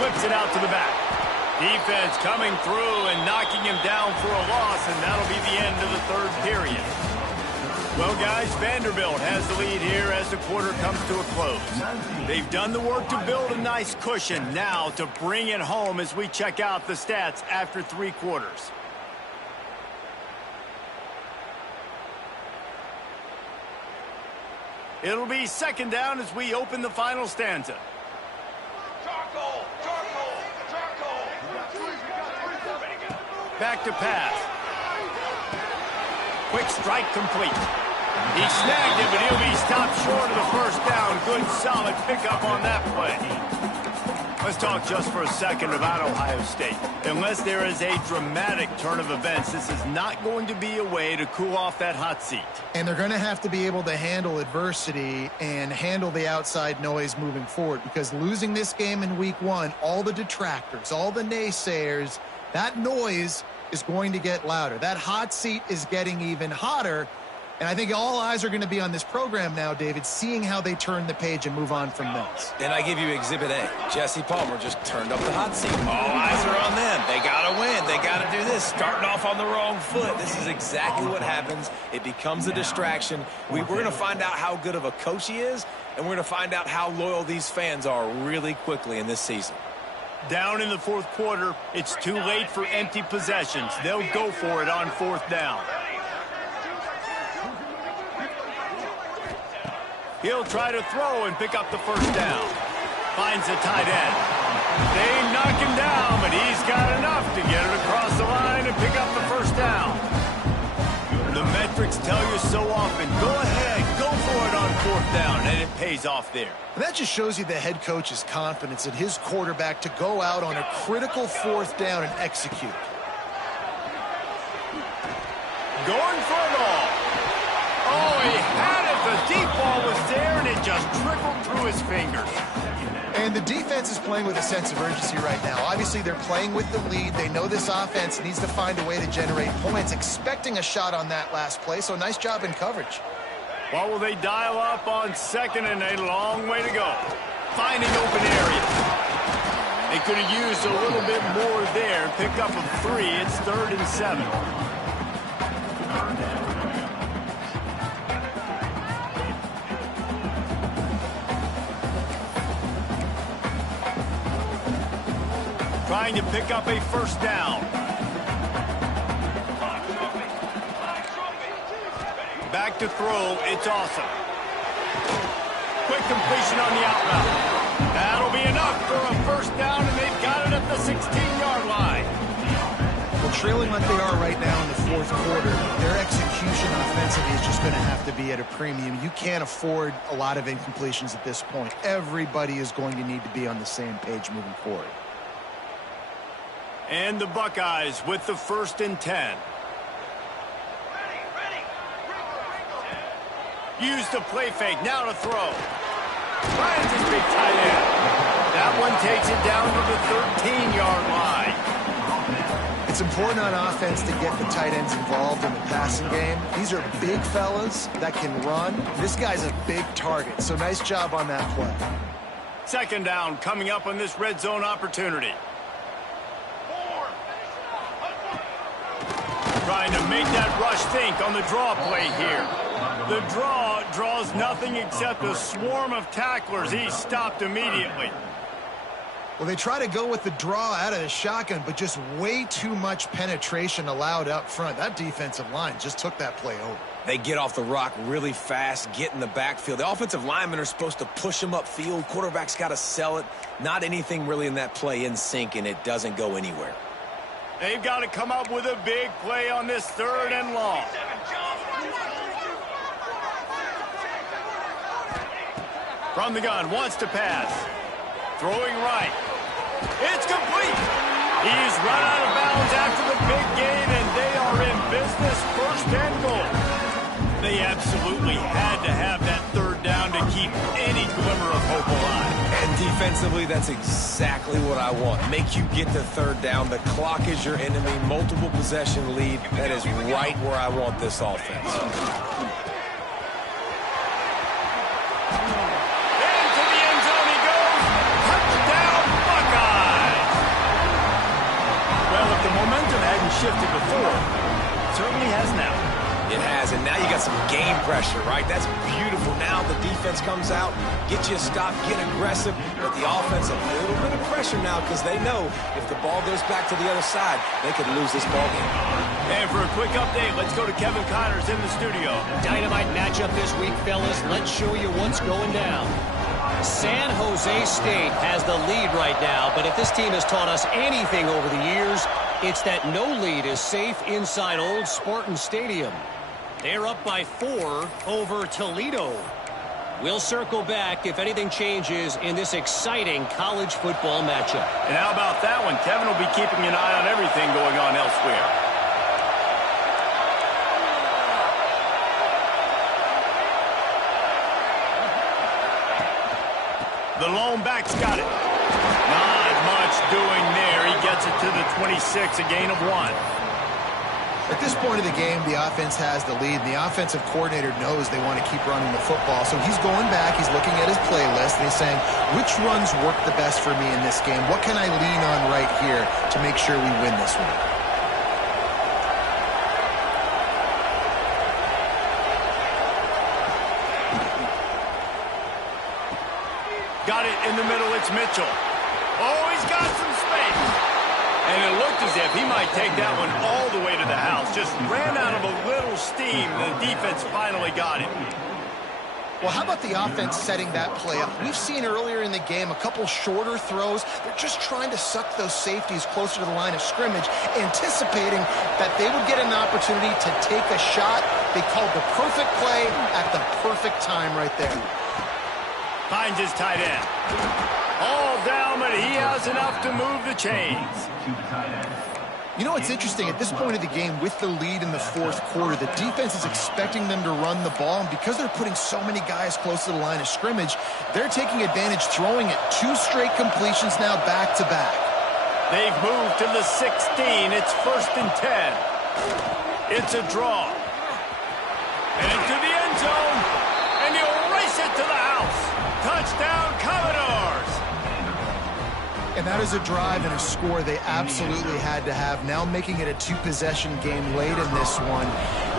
Flips it out to the back. Defense coming through and knocking him down for a loss, and that'll be the end of the 3rd period. Well, guys, Vanderbilt has the lead here as the quarter comes to a close. They've done the work to build a nice cushion. Now to bring it home as we check out the stats after 3 quarters. It'll be 2nd down as we open the final stanza. Back to pass. Quick strike complete. He snagged it, but he'll be stopped short of the 1st down. Good, solid pickup on that play. Let's talk just for a second about Ohio State. Unless there is a dramatic turn of events, this is not going to be a way to cool off that hot seat. And they're going to have to be able to handle adversity and handle the outside noise moving forward, because losing this game in week 1, all the detractors, all the naysayers, that noise is going to get louder. That hot seat is getting even hotter. And I think all eyes are going to be on this program now, David, seeing how they turn the page and move on from this. And I give you Exhibit A. Jesse Palmer just turned up the hot seat. All eyes are on them. They got to win. They got to do this. Starting off on the wrong foot. This is exactly what happens. It becomes a distraction. We're going to find out how good of a coach he is, and we're going to find out how loyal these fans are really quickly in this season. Down in the fourth quarter, it's too late for empty possessions. They'll go for it on 4th down. He'll try to throw and pick up the first down. Finds the tight end. They knock him down, but he's got enough to get it across the line and pick up the first down. The metrics tell you so often, go ahead, go for it on 4th down, and it pays off there. And that just shows you the head coach's confidence in his quarterback to go out on a critical 4th down and execute. Going for it all. Oh, he had it. The deep ball was there, and it just trickled through his fingers. And the defense is playing with a sense of urgency right now. Obviously, they're playing with the lead. They know this offense needs to find a way to generate points, expecting a shot on that last play, so nice job in coverage. What will they dial up on 2nd and a long way to go? Finding open areas. They could have used a little bit more there. Pick up a 3. It's 3rd and 7. Trying to pick up a first down. Back to throw. It's awesome. Quick completion on the out route. That'll be enough for a first down, and they've got it at the 16-yard line. Well, trailing like they are right now in the fourth quarter, their execution offensively is just going to have to be at a premium. You can't afford a lot of incompletions at this point. Everybody is going to need to be on the same page moving forward. And the Buckeyes with the 1st and 10. Use the play fake, now to throw. Finds his big tight end. That one takes it down to the 13-yard line. It's important on offense to get the tight ends involved in the passing game. These are big fellas that can run. This guy's a big target, so nice job on that play. 2nd down coming up on this red zone opportunity. Trying to make that rush think on the draw play here. The draw draws nothing except a swarm of tacklers. He's stopped immediately. Well, they try to go with the draw out of the shotgun, but just way too much penetration allowed up front. That defensive line just took that play over. They get off the rock really fast, get in the backfield. The offensive linemen are supposed to push them upfield. Quarterback's got to sell it. Not anything really in that play in sync, and it doesn't go anywhere. They've got to come up with a big play on this 3rd and long. From the gun, wants to pass. Throwing right. It's complete. He's run out of bounds after the big gain, and they are in business, 1st and goal. They absolutely had to have that 3rd down to keep any glimmer of hope alive. And defensively, that's exactly what I want. Make you get the 3rd down. The clock is your enemy. Multiple possession lead. That is right where I want this offense. Into the end zone he goes. Touchdown, Buckeyes. Well, if the momentum hadn't shifted before, it certainly has now. It has, and now you got some game pressure, right? That's beautiful. Now the defense comes out, get you a stop, get aggressive, but the offense a little bit of pressure now because they know if the ball goes back to the other side, they could lose this ball game. And for a quick update, let's go to Kevin Connors in the studio. Dynamite matchup this week, fellas. Let's show you what's going down. San Jose State has the lead right now, but if this team has taught us anything over the years, it's that no lead is safe inside Old Spartan Stadium. They're up by 4 over Toledo. We'll circle back if anything changes in this exciting college football matchup. And how about that one? Kevin will be keeping an eye on everything going on elsewhere. The lone back's got it. Not much doing there. He gets it to the 26, a gain of 1. At this point of the game, the offense has the lead. The offensive coordinator knows they want to keep running the football. So he's going back, he's looking at his playlist, and he's saying, which runs work the best for me in this game? What can I lean on right here to make sure we win this one? Got it in the middle, it's Mitchell. Oh, he's got some space. And it looked as if he might take that one all the way to the house. Just ran out of a little steam. The defense finally got it. Well, how about the offense setting that play up? We've seen earlier in the game a couple shorter throws. They're just trying to suck those safeties closer to the line of scrimmage, anticipating that they would get an opportunity to take a shot. They called the perfect play at the perfect time right there. Finds his tight end. All down, but he has enough to move the chains. You know what's interesting? At this point of the game, with the lead in the fourth quarter, the defense is expecting them to run the ball, and because they're putting so many guys close to the line of scrimmage, they're taking advantage, throwing it 2 straight completions now back-to-back. They've moved to the 16. It's 1st and 10. It's a draw. And into the end zone, and he'll race it to the house. Touchdown, Commodores! And that is a drive and a score they absolutely had to have. Now making it a 2-possession game late in this one.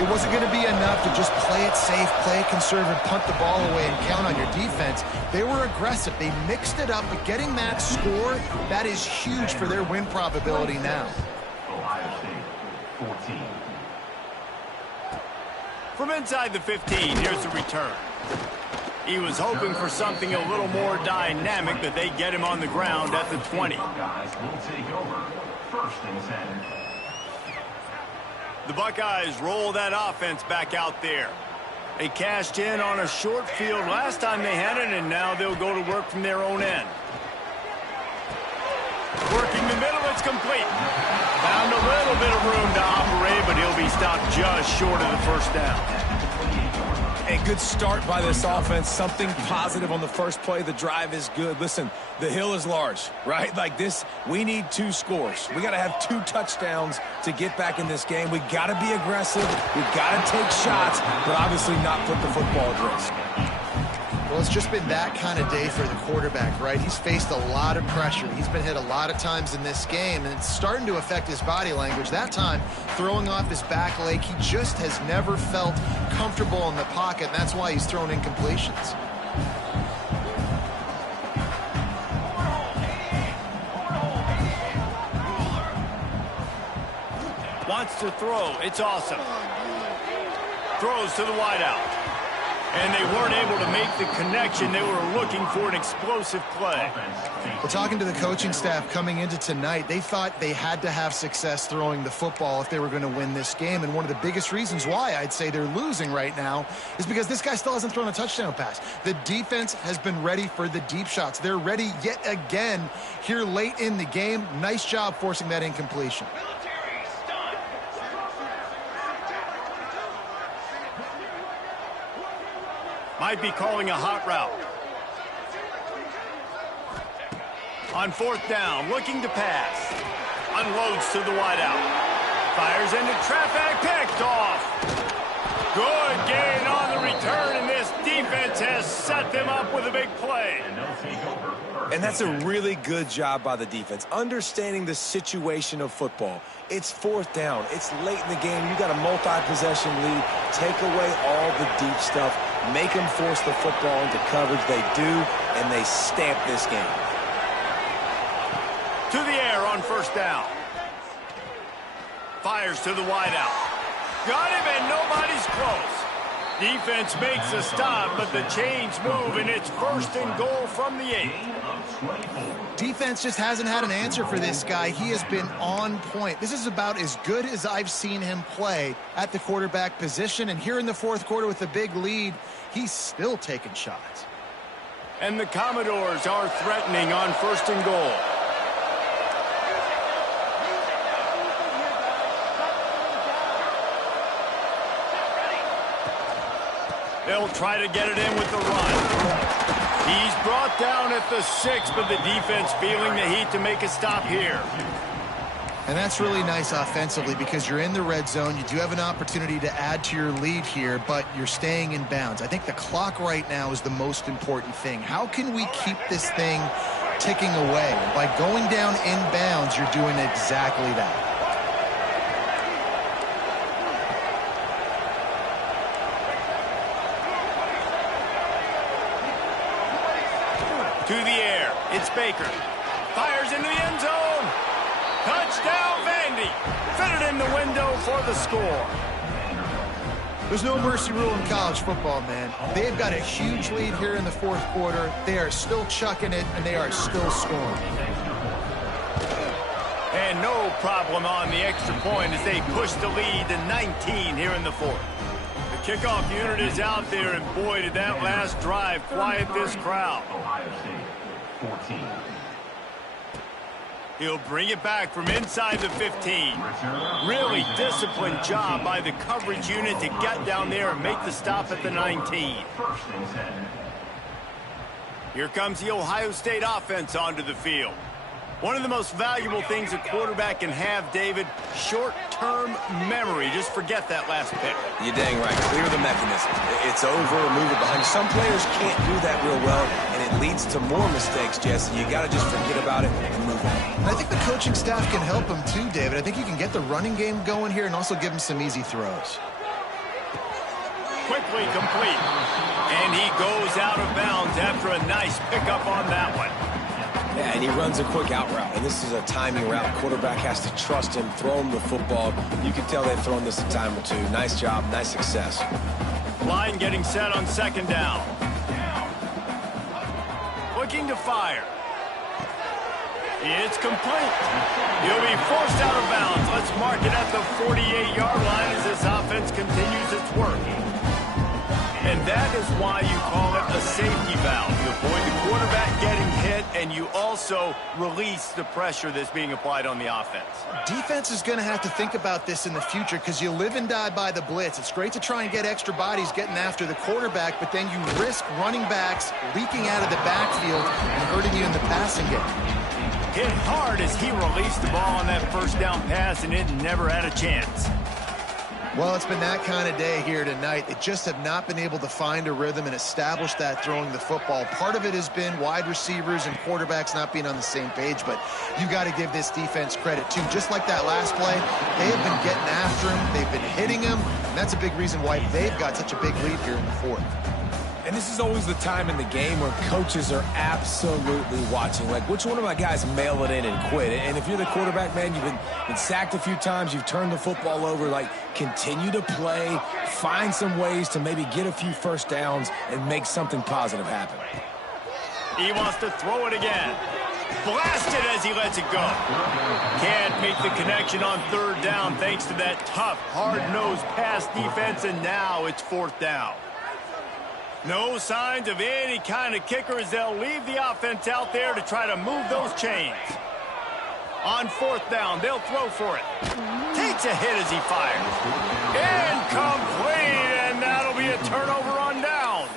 It wasn't going to be enough to just play it safe, play it conservative, punt the ball away, and count on your defense. They were aggressive. They mixed it up, but getting that score, that is huge for their win probability now. Ohio State, 14. From inside the 15, here's the return. He was hoping for something a little more dynamic, but they get him on the ground at the 20. Buckeyes will take over. 1st and 10. The Buckeyes roll that offense back out there. They cashed in on a short field last time they had it, and now they'll go to work from their own end. Working the middle, it's complete. Found a little bit of room to operate, but he'll be stopped just short of the 1st down. A good start by this offense. Something positive on the first play. The drive is good. Listen, the hill is large, right? Like this, we need 2 scores. We got to have 2 touchdowns to get back in this game. We got to be aggressive. We got to take shots, but obviously not put the football at risk. Well, it's just been that kind of day for the quarterback, right? He's faced a lot of pressure. He's been hit a lot of times in this game, and it's starting to affect his body language. That time, throwing off his back leg, he just has never felt comfortable in the pocket, and that's why he's thrown incompletions. Wants to throw. It's awesome. Throws to the wideout. And they weren't able to make the connection. They were looking for an explosive play. Well, talking to the coaching staff coming into tonight, they thought they had to have success throwing the football if they were going to win this game. And one of the biggest reasons why I'd say they're losing right now is because this guy still hasn't thrown a touchdown pass. The defense has been ready for the deep shots. They're ready yet again here late in the game. Nice job forcing that incompletion. Might be calling a hot route. On 4th down, looking to pass. Unloads to the wideout. Fires into traffic, picked off. Good gain on the return, and this defense has set them up with a big play. And that's a really good job by the defense, understanding the situation of football. It's 4th down. It's late in the game. You got a multi-possession lead. Take away all the deep stuff. Make them force the football into coverage. They do, and they stamp this game. To the air on 1st down. Fires to the wideout. Got him, and nobody's close. Defense makes a stop, but the chains move, and it's 1st and goal from the 8. Defense just hasn't had an answer for this guy. He has been on point. This is about as good as I've seen him play at the quarterback position. And here in the 4th quarter with a big lead, he's still taking shots. And the Commodores are threatening on 1st and goal. They'll try to get it in with the run. He's brought down at the 6, but the defense feeling the heat to make a stop here. And that's really nice offensively because you're in the red zone. You do have an opportunity to add to your lead here, but you're staying in bounds. I think the clock right now is the most important thing. How can we keep this thing ticking away? By going down in bounds, you're doing exactly that. To the air, it's Baker. Fires into the end zone. Touchdown, Vandy. Fitted in the window for the score. There's no mercy rule in college football, man. They've got a huge lead here in the 4th quarter. They are still chucking it, and they are still scoring. And no problem on the extra point as they push the lead to 19 here in the 4th. The kickoff unit is out there, and boy, did that last drive quiet this crowd. Ohio State, 14. He'll bring it back from inside the 15. Really disciplined job by the coverage unit to get down there and make the stop at the 19. 1st and 10. Here comes the Ohio State offense onto the field. One of the most valuable things a quarterback can have, David, short-term memory. Just forget that last pick. You're dang right. Clear the mechanism. It's over, move it behind you. Some players can't do that real well, and it leads to more mistakes, Jesse. You got to just forget about it and move on. And I think the coaching staff can help him too, David. I think you can get the running game going here and also give him some easy throws. Quickly complete. And he goes out of bounds after a nice pickup on that one. Yeah, and he runs a quick out route, and this is a timing route. Quarterback has to trust him, throw him the football. You can tell they've thrown this a time or two. Nice job, nice success. Line getting set on 2nd down. Looking to fire. It's complete. He'll be forced out of bounds. Let's mark it at the 48-yard line as this offense continues its work. And that is why you call it a safety valve. You avoid the quarterback getting hit, and you also release the pressure that's being applied on the offense. Defense is going to have to think about this in the future because you live and die by the blitz. It's great to try and get extra bodies getting after the quarterback, but then you risk running backs leaking out of the backfield and hurting you in the passing game. Hit hard as he released the ball on that 1st down pass, and it never had a chance. Well, it's been that kind of day here tonight. They just have not been able to find a rhythm and establish that throwing the football. Part of it has been wide receivers and quarterbacks not being on the same page, but you got to give this defense credit, too. Just like that last play, they have been getting after him. They've been hitting him, and that's a big reason why they've got such a big lead here in the 4th. And this is always the time in the game where coaches are absolutely watching. Like, which one of my guys mail it in and quit? And if you're the quarterback, man, you've been sacked a few times, you've turned the football over, like, continue to play, find some ways to maybe get a few 1st downs and make something positive happen. He wants to throw it again. Blasted as he lets it go. Can't make the connection on 3rd down thanks to that tough, hard-nosed pass defense, and now it's 4th down. No signs of any kind of kicker as they'll leave the offense out there to try to move those chains. On 4th down, they'll throw for it. Takes a hit as he fires. Incomplete, and that'll be a turnover on downs.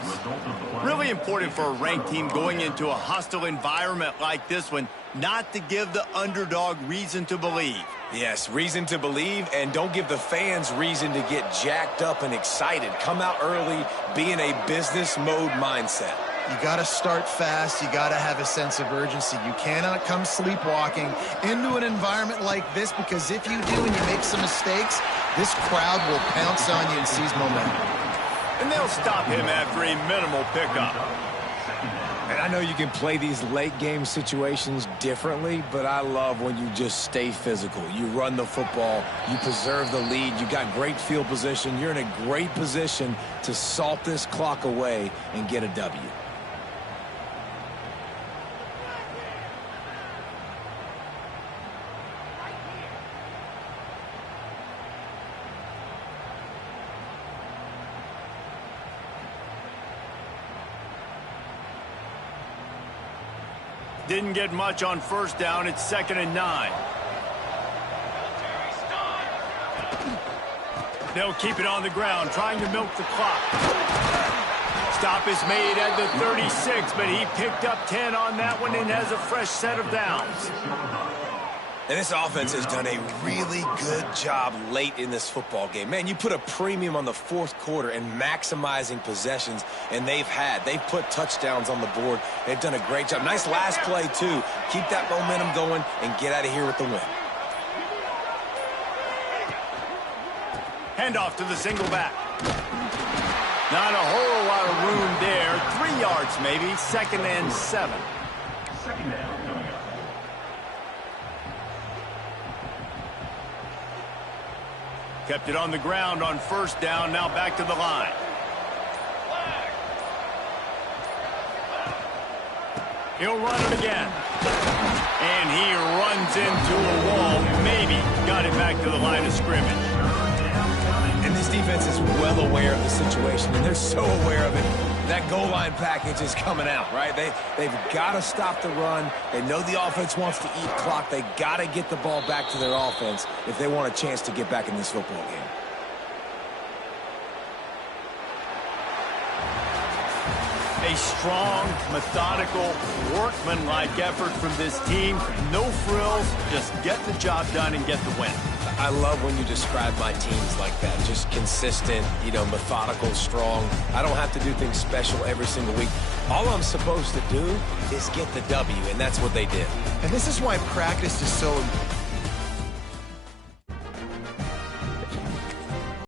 Really important for a ranked team going into a hostile environment like this one, not to give the underdog reason to believe. Yes, reason to believe, and don't give the fans reason to get jacked up and excited. Come out early, be in a business mode mindset. You got to start fast. You got to have a sense of urgency. You cannot come sleepwalking into an environment like this, because if you do and you make some mistakes, this crowd will pounce on you and seize momentum. And they'll stop him after a minimal pickup. And I know you can play these late game situations differently, but I love when you just stay physical. You run the football, you preserve the lead, you got great field position, you're in a great position to salt this clock away and get a W. Didn't get much on first down. It's 2nd and 9. They'll keep it on the ground, trying to milk the clock. Stop is made at the 36, but he picked up 10 on that one and has a fresh set of downs. And this offense has done a really good job late in this football game. Man, you put a premium on the fourth quarter and maximizing possessions, and they've put touchdowns on the board. They've done a great job. Nice last play, too. Keep that momentum going and get out of here with the win. Handoff to the single back. Not a whole lot of room there. 3 yards maybe. 2nd and 7. Second down coming up. Kept it on the ground on first down. Now back to the line. He'll run it again. And he runs into a wall. Maybe got it back to the line of scrimmage. And this defense is well aware of the situation, and they're so aware of it. That goal line package is coming out, right? They've got to stop the run. They know the offense wants to eat clock. They got to get the ball back to their offense if they want a chance to get back in this football game. A strong, methodical, workmanlike effort from this team. No frills, just get the job done and get the win. I love when you describe my teams like that. Just consistent, methodical, strong. I don't have to do things special every single week. All I'm supposed to do is get the W, and that's what they did. And this is why practice is so